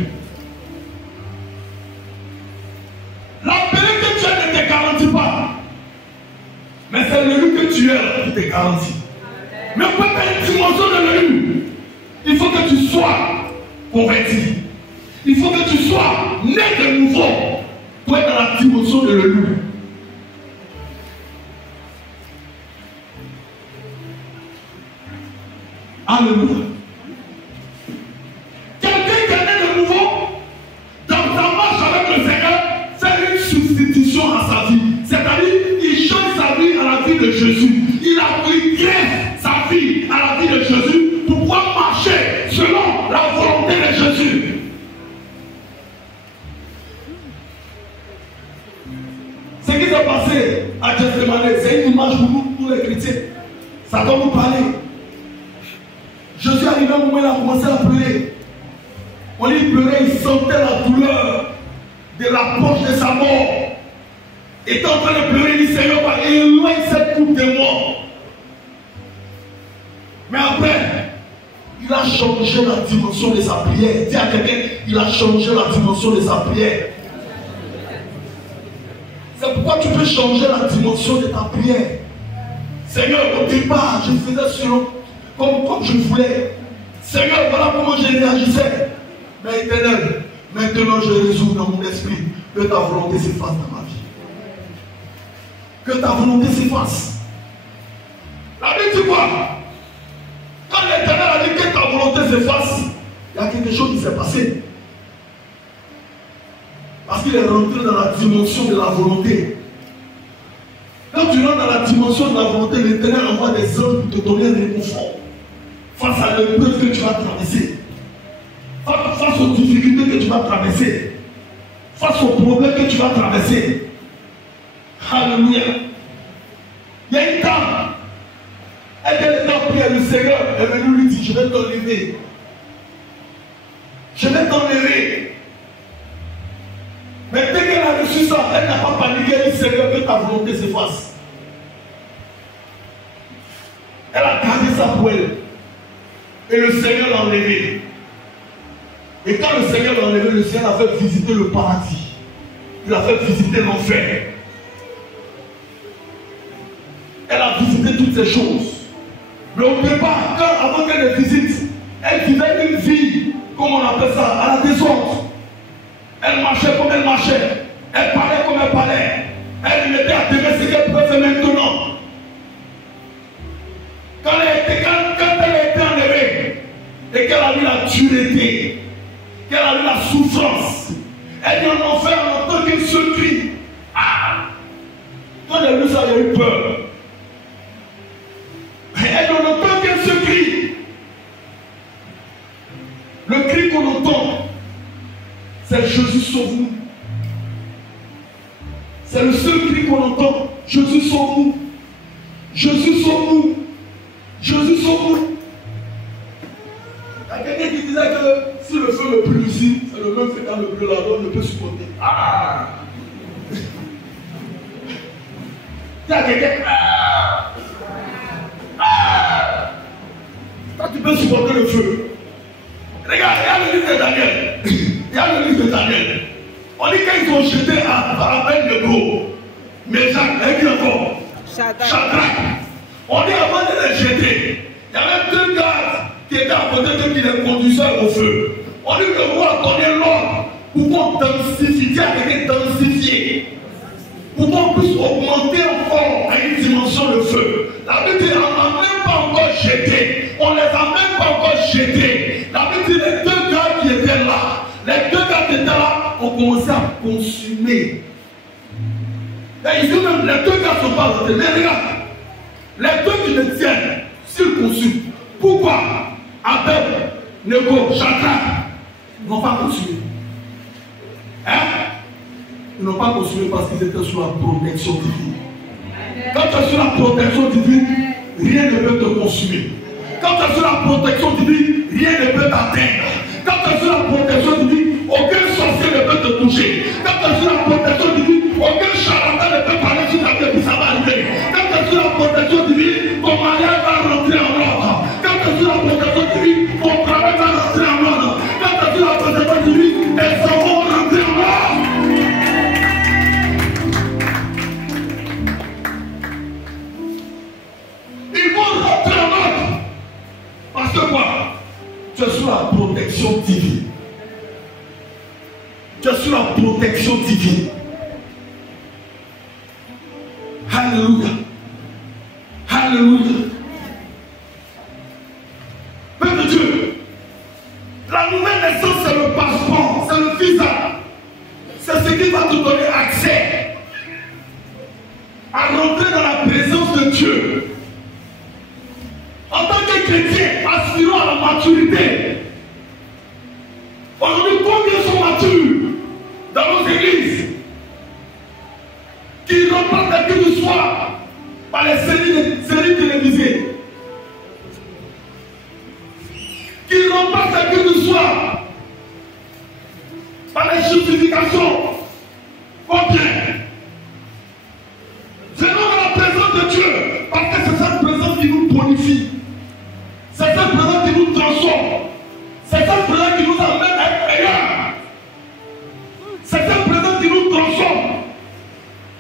L'appelé que tu as ne te garantit pas. Mais c'est l'élu que tu es qui te garantit. Mais pour être une dimension de l'élu, il faut que tu sois converti. Il faut que tu sois né de nouveau pour être dans la dimension de l'élu. Alléluia. Quelqu'un qui est né de nouveau, dans sa marche avec le Seigneur, fait une substitution à sa vie. C'est-à-dire, il change sa vie à la vie de Jésus. Il greffe sa vie à la vie de Jésus pour pouvoir marcher selon la volonté de Jésus. Ce qui s'est passé à Gethsémani, c'est une image pour nous, tous les chrétiens. Ça doit nous parler. Jésus arrivé à un moment, il a commencé à pleurer. On lui pleurait, il sentait la douleur de l'approche de sa mort. Il était en train de pleurer, il dit Seigneur, éloigne cette coupe de moi. Mais après, il a changé la dimension de sa prière. Dis à quelqu'un, il a changé la dimension de sa prière. C'est pourquoi tu peux changer la dimension de ta prière. Seigneur, au départ, je faisais selon comme je voulais. Seigneur, voilà comment je réagissais. Mais Éternel, maintenant je résous dans mon esprit que ta volonté s'efface dans ma vie. Que ta volonté s'efface. La Bible dit quoi? Quand l'Éternel a dit que ta volonté s'efface, Il y a quelque chose qui s'est passé. Parce qu'il est rentré dans la dimension de la volonté. Quand tu rentres dans la dimension de la volonté, l'Éternel envoie des hommes pour te donner un réconfort face à l'épreuve que tu vas traverser, face aux difficultés que tu vas traverser, face aux problèmes que tu vas traverser. Alléluia. Il y a une dame, elle était en prière, le Seigneur est venu lui dire, je vais t'enlever. Je vais t'enlever. Mais dès qu'elle a reçu ça, elle n'a pas paniqué, elle dit, Seigneur, que ta volonté s'efface. Elle a gardé ça pour elle. Et le Seigneur l'a enlevé. Et quand le Seigneur l'a enlevé, le Seigneur a fait visiter le paradis. Il a fait visiter l'enfer. Elle a visité toutes ces choses. Mais au départ, avant qu'elle les visite, elle vivait une vie, comme on appelle ça, à la désordre. Elle marchait comme elle marchait. Elle parlait comme elle parlait. Elle mettait à terre ce qu'elle pouvait faire maintenant. Quand elle a été enlevée et qu'elle a vu la dureté, qu'elle a vu la souffrance, elle dit en enfer, en entend qu'un seul cri. Ah! Quand elle a vu ça, elle a eu peur. Elle n'en entend qu'un seul cri. Le cri qu'on entend, c'est Jésus sauve-nous. C'est le seul cri qu'on entend. Jésus sauve-nous. Jésus sauve-nous. Jésus sauve-nous. Il y a quelqu'un qui disait que si le feu le brûle ici, c'est le même feu dans le brûle là-bas, on ne peut supporter. Ah! Il y a quelqu'un. Toi, tu peux supporter le feu. Regarde, il y a le livre de Daniel. Il y a le livre de Daniel. On dit qu'ils ont jeté à la peine de gros. Mais Jacques, et encore Shadrach. On dit avant de les jeter, il y avait deux gardes qui étaient à côté d'eux qui les conduisaient au feu. On dit que le roi a donné l'ordre pour qu'on densifie, pour qu'on puisse augmenter encore à une dimension le feu. La Bible dit, on n'a même pas encore jeté. On ne les a même pas encore jetés. La Bible dit, les deux gars qui étaient là, ont commencé à consumer. Et ici même, les deux gars ne sont pas rentrés. Mais regarde, les deux qui le tiennent, s'ils consument, pourquoi Abel, Nebo, Shadrach n'ont pas consumé? Hein? Ils n'ont pas consumé parce qu'ils étaient sous la protection divine. Quand tu es sur la protection divine, rien ne peut te consumer. Quand tu es sur la protection divine, rien ne peut t'atteindre. Quand tu es sur la protection divine, aucun sorcier ne peut te toucher. Quand tu es sur la protection divine, aucun charlatan ne peut parler sur ta tête et ça va arriver. Quand tu es sur la protection divine, ton mariage va rentrer en ordre. Quand tu es sur la protection divine, ton travail va rentrer en ordre. Quand tu es sur la protection divine, tes enfants vont rentrer en ordre. Ils vont rentrer en ordre. Parce que quoi? Tu es sous la protection divine. Tu es sous la protection divine. Alléluia. Alléluia. Père de Dieu, la nouvelle naissance, c'est le passeport, c'est le visa. C'est ce qui va te donner accès à rentrer dans la présence de Dieu. En tant que chrétien, aspirons à la maturité. Aujourd'hui, combien sont matures dans nos églises qui repartent la queue du soir par les séries télévisées, qui repartent la queue du soir par les justifications? Combien? Venons dans la présence de Dieu parce que c'est cette présence qui nous bonifie. C'est cette présence qui nous transforme. C'est cette présence qui nous amène à être meilleurs. C'est cette présence qui nous transforme.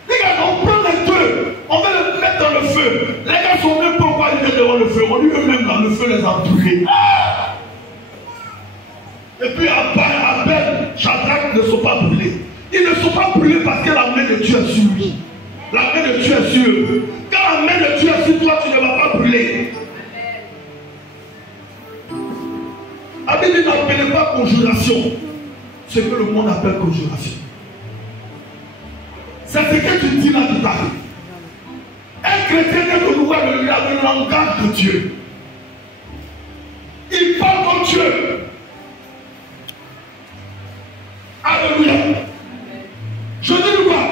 Regarde, on prend les deux, on va les mettre dans le feu. Les gars sont même pas encore arrivés devant le feu. On dit eux-mêmes dans le feu les a brûlés. Et puis Abel, Shadrach ne sont pas brûlés. Ils ne sont pas brûlés parce que la main de Dieu est sur lui. La main de Dieu est sur eux. Quand la main de Dieu est sur toi, tu ne vas pas brûler. La Bible n'appelle pas conjuration ce que le monde appelle conjuration. C'est ce que tu dis là tout à l'heure. Un chrétien est de nouveau il a le langage de Dieu. Il parle comme Dieu. Alléluia. Je dis quoi?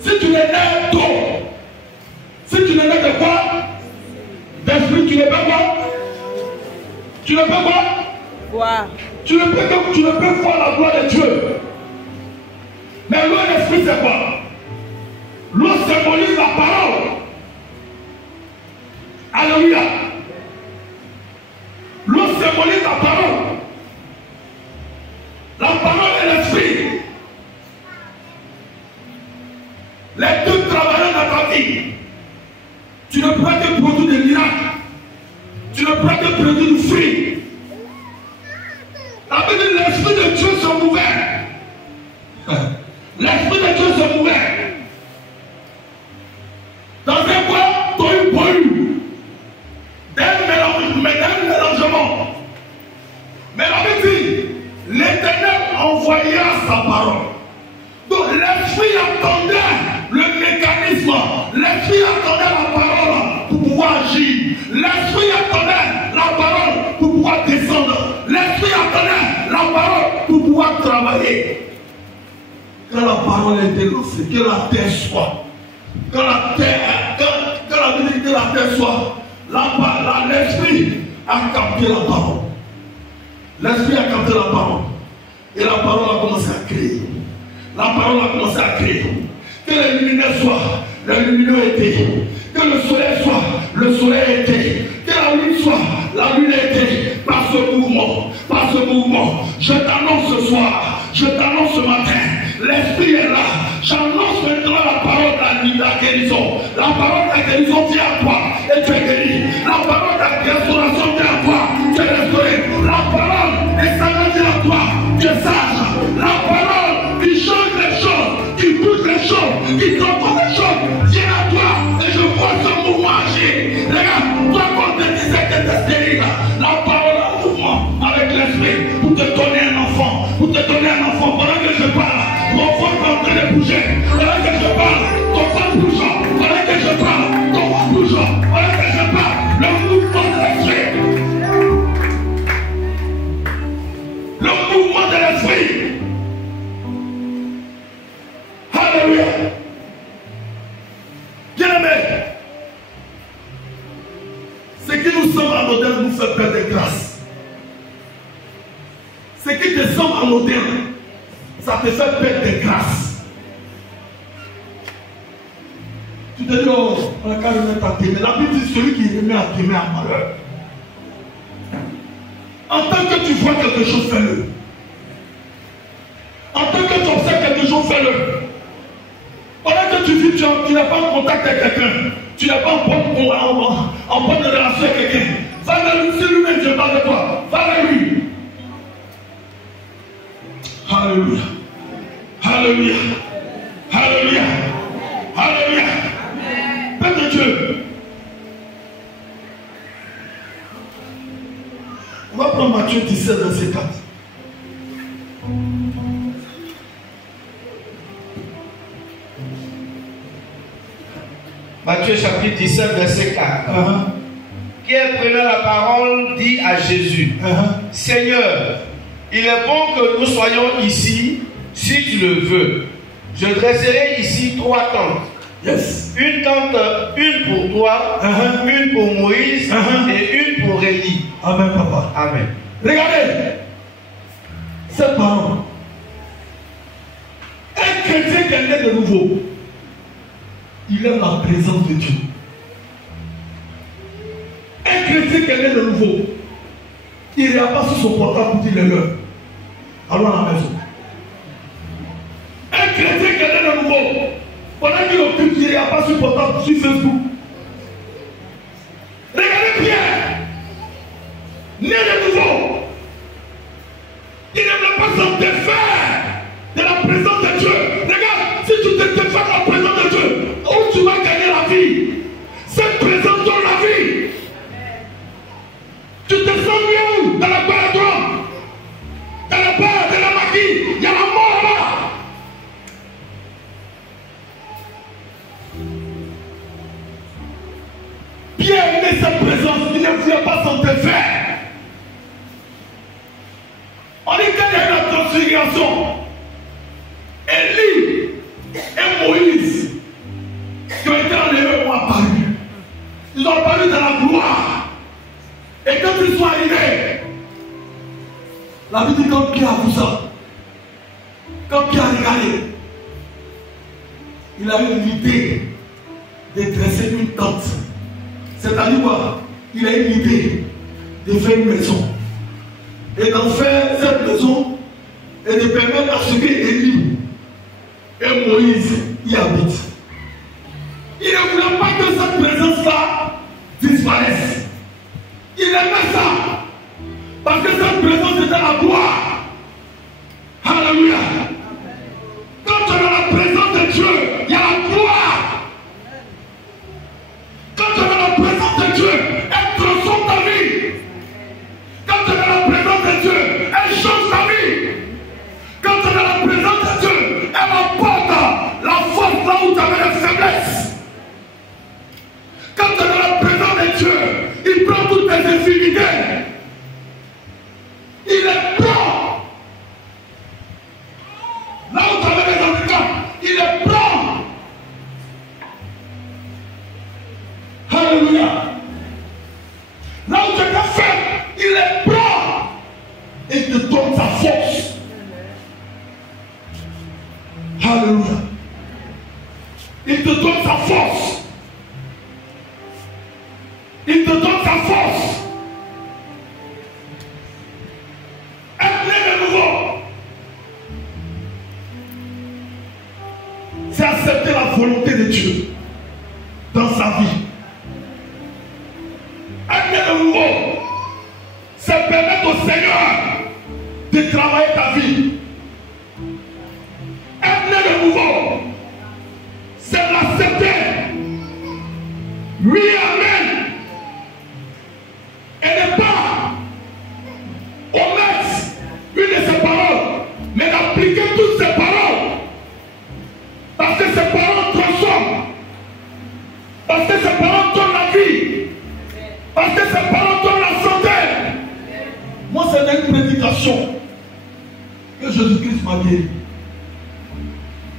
Si tu n'es né d'eau, si tu n'es né de quoi? D'esprit, tu ne peux quoi? Tu ne peux quoi? Voir. Tu ne peux voir la gloire de Dieu. Mais l'eau et l'esprit, c'est quoi? L'eau symbolise la parole. Alléluia. L'eau symbolise la parole. La parole et l'esprit. Les deux travaillent dans ta vie. Tu ne peux pas te produire des miracles. Tu ne peux pas te produire du fruit. La Bible dit l'esprit de Dieu se mouvait. L'esprit de Dieu se mouvait. Dans un bois, tohu-bohu. D'un mélangement. Mais la Bible dit, l'Éternel envoya sa parole. Donc l'esprit attendait le mécanisme. L'esprit attendait la parole pour pouvoir agir. L'esprit attendait la parole pour pouvoir descendre. L'esprit attendait la parole pour pouvoir travailler. Quand la parole était lancée, que la terre soit. Quand la Bible dit que la terre soit, l'esprit a capté la parole. L'esprit a capté la parole. Et la parole a commencé à créer. La parole a commencé à créer. Que les lumineux soient, les lumineux étaient. Que le soleil soit, le soleil était. Que la lune soit, la lune était. Par ce mouvement, je t'annonce ce soir, je t'annonce ce matin, l'esprit est là. J'annonce maintenant la parole de la guérison. La parole de la guérison vient à toi et tu es guéri. La parole de la restauration vient à toi, tu es restauré. La parole des sagesse vient à toi, tu es sage. La parole qui change les choses, qui bouge les choses, qui transforme les choses, vient à toi et je vois ce mouvement agir. Regarde, toi quand tu disais que tu es stérile, la parole a un mouvement avec l'esprit pour te donner un enfant, pendant que je parle, mon corps est en train de bouger, pendant que je parle, ton corps bouge, pendant que je parle, ton corps bouge, pendant que je parle, le mouvement de l'esprit, le mouvement de l'esprit. Alléluia. Bien-aimé, ce qui nous semble anodin nous fait perdre de grâce. Ce qui te semble anodin, ça te fait perdre de grâce. Tu te dis, oh, on a qu'à remettre à t'aimer. La Bible dit, celui qui remet à t'aimer a malheur. En tant que tu vois quelque chose, fais-le. En tant que tu observes quelque chose, fais-le. Pendant que tu vis, tu n'es pas en contact avec quelqu'un. Tu n'es pas en bonne relation avec quelqu'un. Va vers lui, c'est lui-même, je parle de toi. Va vers lui. Alléluia. Alléluia. Alléluia. Alléluia. Père de Dieu. On va prendre Matthieu 17, verset 4. Matthieu chapitre 17, verset 4. Pierre prenant la parole dit à Jésus, Seigneur, il est bon que nous soyons ici, si tu le veux. Je dresserai ici 3 tentes. Yes. Une tente, une pour toi, une pour Moïse et une pour Élie. Amen, papa. Amen. Regardez cette parole. Un chrétien qui est né de nouveau, il aime la présence de Dieu. Un chrétien qui est né de nouveau, il n'y a pas sur son portable pour dire les leurs. Allons à la maison. Un chrétien qui est né de nouveau, pendant qu'il occupe, il n'y a pas sur son portable sur Facebook. Regardez Pierre, né de nouveau, il n'aime pas s'en défaire de la présence de Dieu. Regarde, si tu te défais de la présence de Dieu, où tu vas gagner la vie? Cette présence donne la vie. Tu te sens mieux dans la paix de toi. transfiguration, Élie et Moïse qui ont été enlevés ont apparu. Ils ont apparu dans la gloire. Et quand ils sont arrivés, la Bible dit quand Pierre a vu ça, quand Pierre a regardé, il a eu l'idée de dresser une tente. C'est-à-dire quoi? Il a eu l'idée de faire une maison. Et d'en faire cette maison et de permettre à ce que Élie et Moïse y habitent. Il ne voulait pas que cette présence-là disparaisse. Il aimait ça. Parce que cette présence était la gloire. Alléluia. Quand tu es dans la présence de Dieu, il y a la gloire. Quand tu es dans la présence de Dieu, elle transforme ta vie. Quand tu es dans la présence de Dieu, elle change ta vie. Quand tu es dans la présence de Dieu, elle apporte la force là où tu avais des faiblesses. Quand tu es dans la présence de Dieu, il prend toutes tes infirmités. Il est prêt. Là où tu avais des handicaps, il est prêt. Alléluia. Là où tu étais faible, il est prêt. Et il te donne sa force. Alléluia. Il te donne sa force. Il te donne sa force. Être né de nouveau, c'est accepter la volonté de Dieu dans sa vie. Être né de nouveau, c'est permettre au Seigneur de travailler ta vie. Être né de nouveau, c'est l'accepter. Oui, amen. Et ne pas omettre une de ses paroles, mais d'appliquer toutes ses paroles. Parce que ses paroles transforment. Parce que ses paroles donnent la vie. Parce que ses paroles donnent la santé. Moi, c'est une prédication que Jésus-Christ m'a guéri.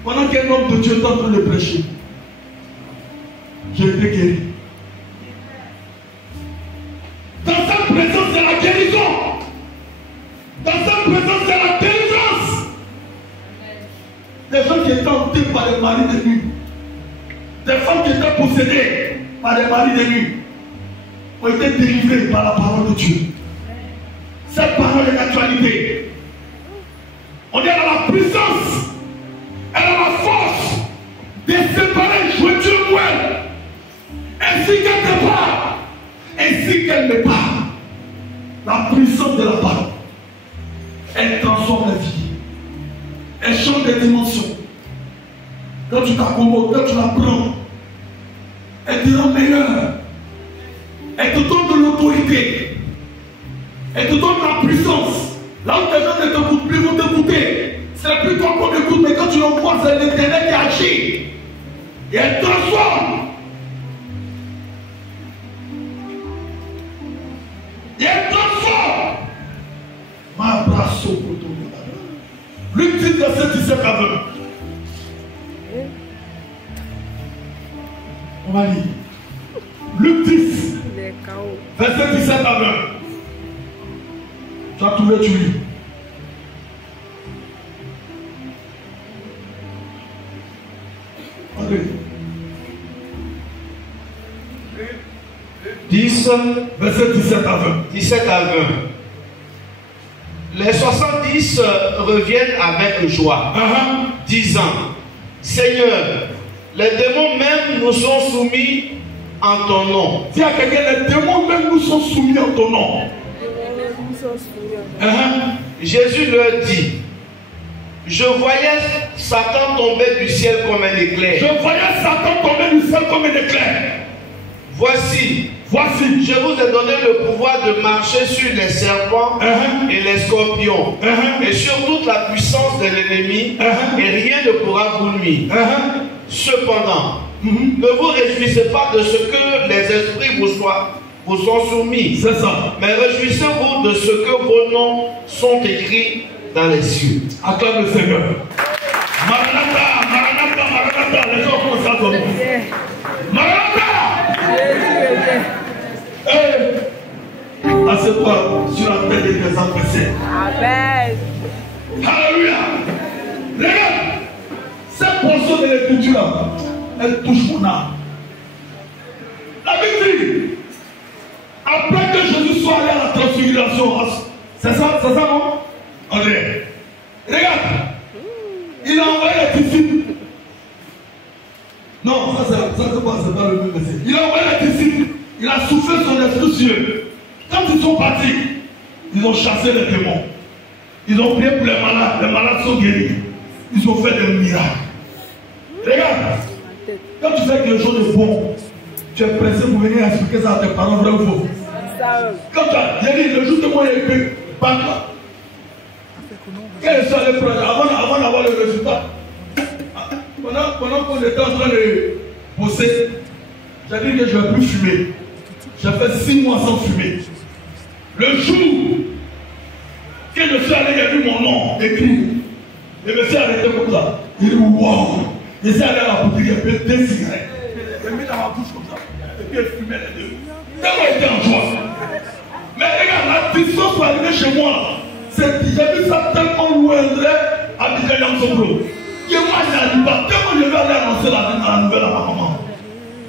Pendant qu'un homme de Dieu est en train de prêcher, j'ai été guéri. Dans sa présence, c'est la guérison. Dans sa présence, c'est la délivrance. Des gens qui étaient hantés par les maris de nuit, des femmes qui étaient possédées par les maris de nuit, ont été délivrées par la parole de Dieu. Cette parole est d'actualité. On est dans la puissance, elle a la force de séparer jointure moelle, ainsi qu'elle te part, ainsi qu'elle me part. La puissance de la parole, elle transforme la vie, elle change des dimensions. Quand tu t'accommodes, quand tu la prends, elle te rend meilleur. Elle te donne de l'autorité. Elle te donne la puissance. Là où les gens ne t'écoutent plus, vont t'écouter. C'est plus toi qu'on écoute, mais quand tu l'envoies, c'est l'Éternel qui agit. Et elle transforme. Et elle transforme. Ma brasse au couteau. Luc 10, verset 17 à 20. On va lire. Luc 10, verset 17 à 20. Tu as trouvé, tu lis. Allez. 10, verset 17 à 20. 17 à 20. Les 70 reviennent avec joie, disant, Seigneur, les démons même nous sont soumis en ton nom. Dis à quelqu'un, les démons même nous sont soumis en ton nom. Jésus leur dit, je voyais Satan tomber du ciel comme un éclair. Je voyais Satan tomber du ciel comme un éclair. Voici, je vous ai donné le pouvoir de marcher sur les serpents et les scorpions et sur toute la puissance de l'ennemi et rien ne pourra vous nuire. Cependant, ne vous réjouissez pas de ce que les esprits vous sont soumis. C'est ça. Mais réjouissez-vous de ce que vos noms sont écrits dans les cieux. Acclame le Seigneur. Maranatha, Maranatha, Maranatha. Les gens commencent à dormir. Maranatha. Assieds-toi sur la tête de tes adversaires. Amen. Alléluia. Regarde. Cette portion de l'écriture là, elle touche mon âme. La Bible dit, après que Jésus soit allé à la transfiguration, c'est ça non? André. Regarde. Il a envoyé les disciples. Non, ça c'est pas le même verset. Il a envoyé les disciples. Il a soufflé son esprit sur eux. Quand ils sont partis, ils ont chassé les démons. Ils ont prié pour les malades sont guéris. Ils ont fait des miracles. Regarde, quand tu fais quelque chose de bon, tu es pressé pour venir expliquer ça à tes parents, vrai ou faux. Quand tu as dit, le jour de moi, il y a eu bac là. Quel est ça le problème avant d'avoir le résultat? Pendant qu'on était en train de bosser, j'ai dit que je ne vais plus fumer. J'ai fait 6 mois sans fumer. Le jour que je suis allé, j'ai vu mon nom écrit. Et je me suis arrêté comme ça. Il dit wow. Je suis allé à la boutique et puis 2 cigarettes. J'ai mis dans ma bouche comme ça. Et puis je fumais les deux. Tellement j'étais en joie. Mais regarde, la distance pour arriver chez moi, j'ai vu ça tellement loin à Abidjan Sopro. Et moi, je n'arrive pas. Tellement je vais aller annoncer la nouvelle à ma maman.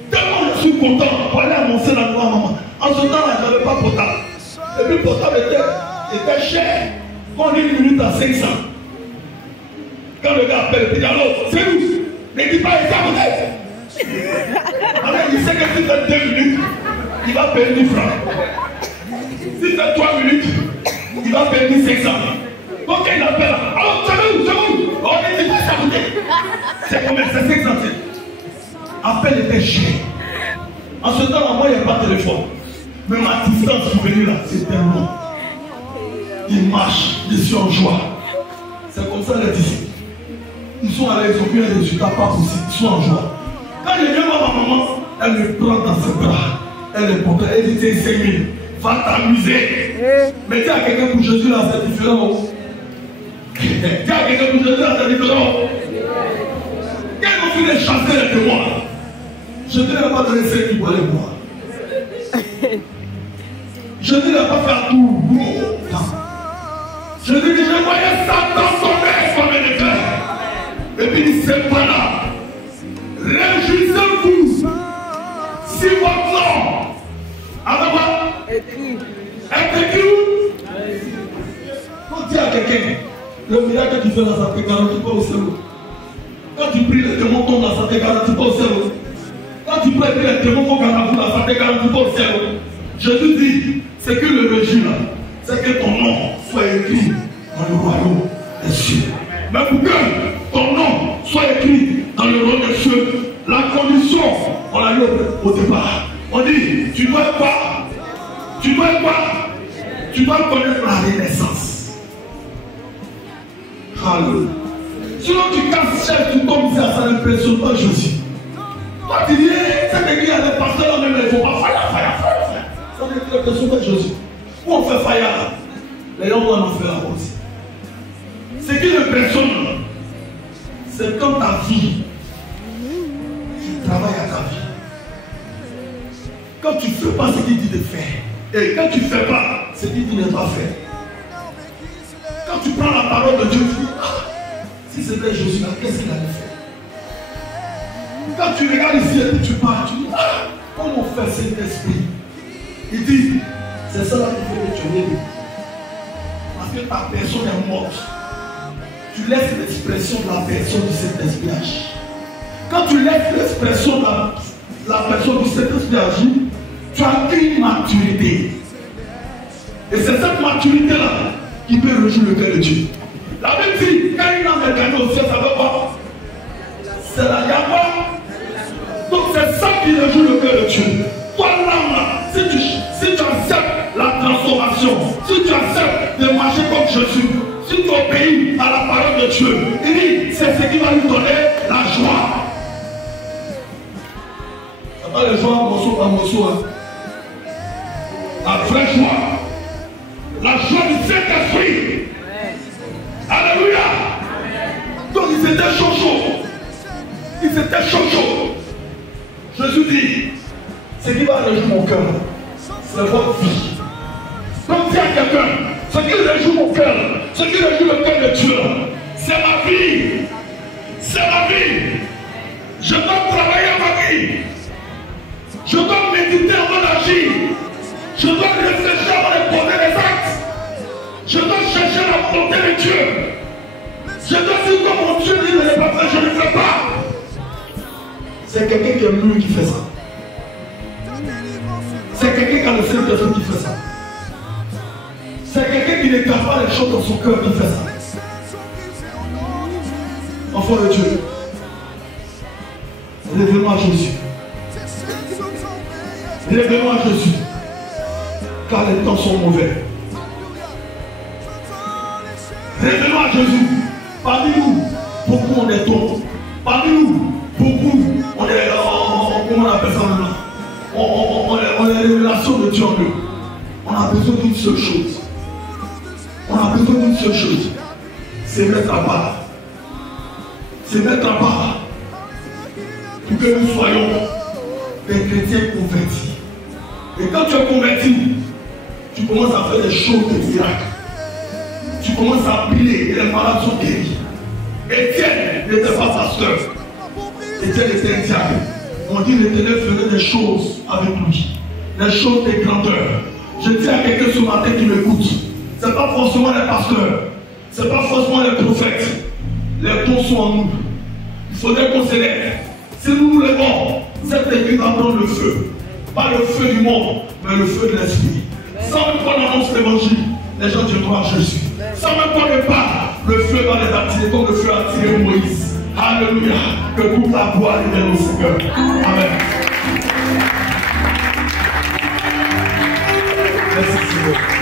Tellement je suis content pour aller annoncer la nouvelle à ma maman. En ce temps-là, je n'avais pas potable. Et puis potable était cher. Quand on dit 1 minute à 500. Quand le gars appelle, il dit alors, c'est où? Ne dis pas, il est à côté. Alors il sait que si c'est 2 minutes, il va payer 1000 francs. Si c'est 3 minutes, il va payer 1500. Donc il appelle, alors c'est où? On ne dit pas, c'est à côté. C'est combien? C'est 5 centimes. Appel était cher. En ce temps-là, moi, il n'y a pas de téléphone. Mais ma distance pour venir là, c'était long. Il marche, je suis en joie. C'est comme ça les disciples. Ils sont allés, ils ont vu un résultat pas possible. Ils sont en joie. Quand je viens voir ma maman, elle me prend dans ses bras. Elle est contente. Elle dit, tiens, 5 000. Va t'amuser. Mais dis à quelqu'un pour Jésus là, c'est différent. Dis à quelqu'un pour Jésus là, c'est différent. Quand ils ont fini de chasser les témoins, je ne t'ai pas donné 5 000 pour aller voir. Je ne l'ai pas fait à tout. Je dis que je voyais Satan tomber comme un éclair. Et puis il s'est pas là. Réjouissez-vous si votre nom est écrit où? Quand tu dis à quelqu'un, le miracle que tu fais dans sa te garantit pas au cerveau. Quand tu pries, les démons tombent dans sa te garantit pas au cerveau. Quand tu pries, les démons vont garantir dans sa te garantit pas au cerveau. Je te dis, c'est que le régime là, c'est que ton nom soit écrit dans le royaume des cieux. Mais pour que ton nom soit écrit dans le royaume des cieux, la condition, on l'a eu au départ. On dit, tu dois connaître la renaissance. Alléluia. Sinon tu casses chef, tu tombes ici, ça n'impressionne pas Jésus. Toi tu dis, cette église, les pasteurs, même, il ne faut pas faire. Ça n'impressionne pas Jésus. Où on fait faillite là, les gens vont en faire aussi. Ce qui m'impressionne, c'est comme ta vie. Tu travailles à ta vie. Quand tu ne fais pas ce qu'il dit de faire, et quand tu ne fais pas ce qu'il dit de ne pas faire, quand tu prends la parole de Dieu, tu dis, si c'était Jésus là, qu'est-ce qu'il allait faire? Quand tu regardes ici et tu parles, tu dis, comment faire cet esprit? Il dit, c'est ça là qui fait que tu es né. Parce que ta personne est morte. Tu laisses l'expression de la personne du Saint-Esprit agir. Quand tu laisses l'expression de la personne du Saint-Esprit agir, tu as une maturité. Et c'est cette maturité-là qui peut rejoindre le cœur de Dieu. La Bible dit, quand une âme est gagnée au ciel, ça veut pas. C'est la Yahweh. Donc c'est ça qui rejoint le cœur de Dieu. Toi, l'âme là, si tu acceptes la transformation, si tu acceptes de marcher comme Jésus, si tu obéis à la parole de Dieu, il dit, c'est ce qui va lui donner la joie. C'est pas les joies morceau par morceau. Hein. La vraie joie. La joie du Saint-Esprit. étaient chaud. Ils étaient chaud. Jésus dit, ce qui va réjouir mon cœur, c'est votre vie. Donc dis à quelqu'un, ce qui réjouit mon cœur, ce qui réjouit le cœur de Dieu, c'est ma vie. C'est ma vie. Je dois travailler ma vie. Je dois méditer avant d'agir. Je dois réfléchir avant de poser les actes. Je dois chercher la volonté de Dieu. Je dois dire que mon Dieu dit de ne pas faire, je ne fais pas. C'est quelqu'un qui est mûr qui fait ça. C'est quelqu'un qui a le Saint-Esprit qui fait ça. C'est quelqu'un qui n'écarte pas les choses dans son cœur qui fait ça. Enfant de Dieu, lève-moi à Jésus. Lève-moi à Jésus. Car les temps sont mauvais. Lève-moi à Jésus. Parmi nous, beaucoup on est tombés. Parmi nous, beaucoup on est, comment on appelle ça maintenant? On est les relations de Dieu en nous. On a besoin d'une seule chose. On a besoin d'une seule chose. C'est mettre à part. C'est mettre à part. Pour que nous soyons des chrétiens convertis. Et quand tu es converti, tu commences à faire des choses de miracles. Tu commences à prier et les malades sont guéris. Étienne n'était pas pasteur. Étienne était un diable. On dit que l'Éternel faisait des choses avec lui. Des choses de grandeur. Je dis à quelqu'un ce matin qui m'écoute. Ce n'est pas forcément les pasteurs. Ce n'est pas forcément les prophètes. Les dons sont en nous. Il faudrait qu'on s'élève. Si nous nous levons, cette église va prendre le feu. Pas le feu du monde, mais le feu de l'esprit. Sans même qu'on annonce l'évangile, les gens diront à Jésus. Sans même qu'on ne parle, le feu va les attirer comme le feu a attiré Moïse. Alléluia. Que toute la gloire revienne au Seigneur. Amen. Merci Seigneur.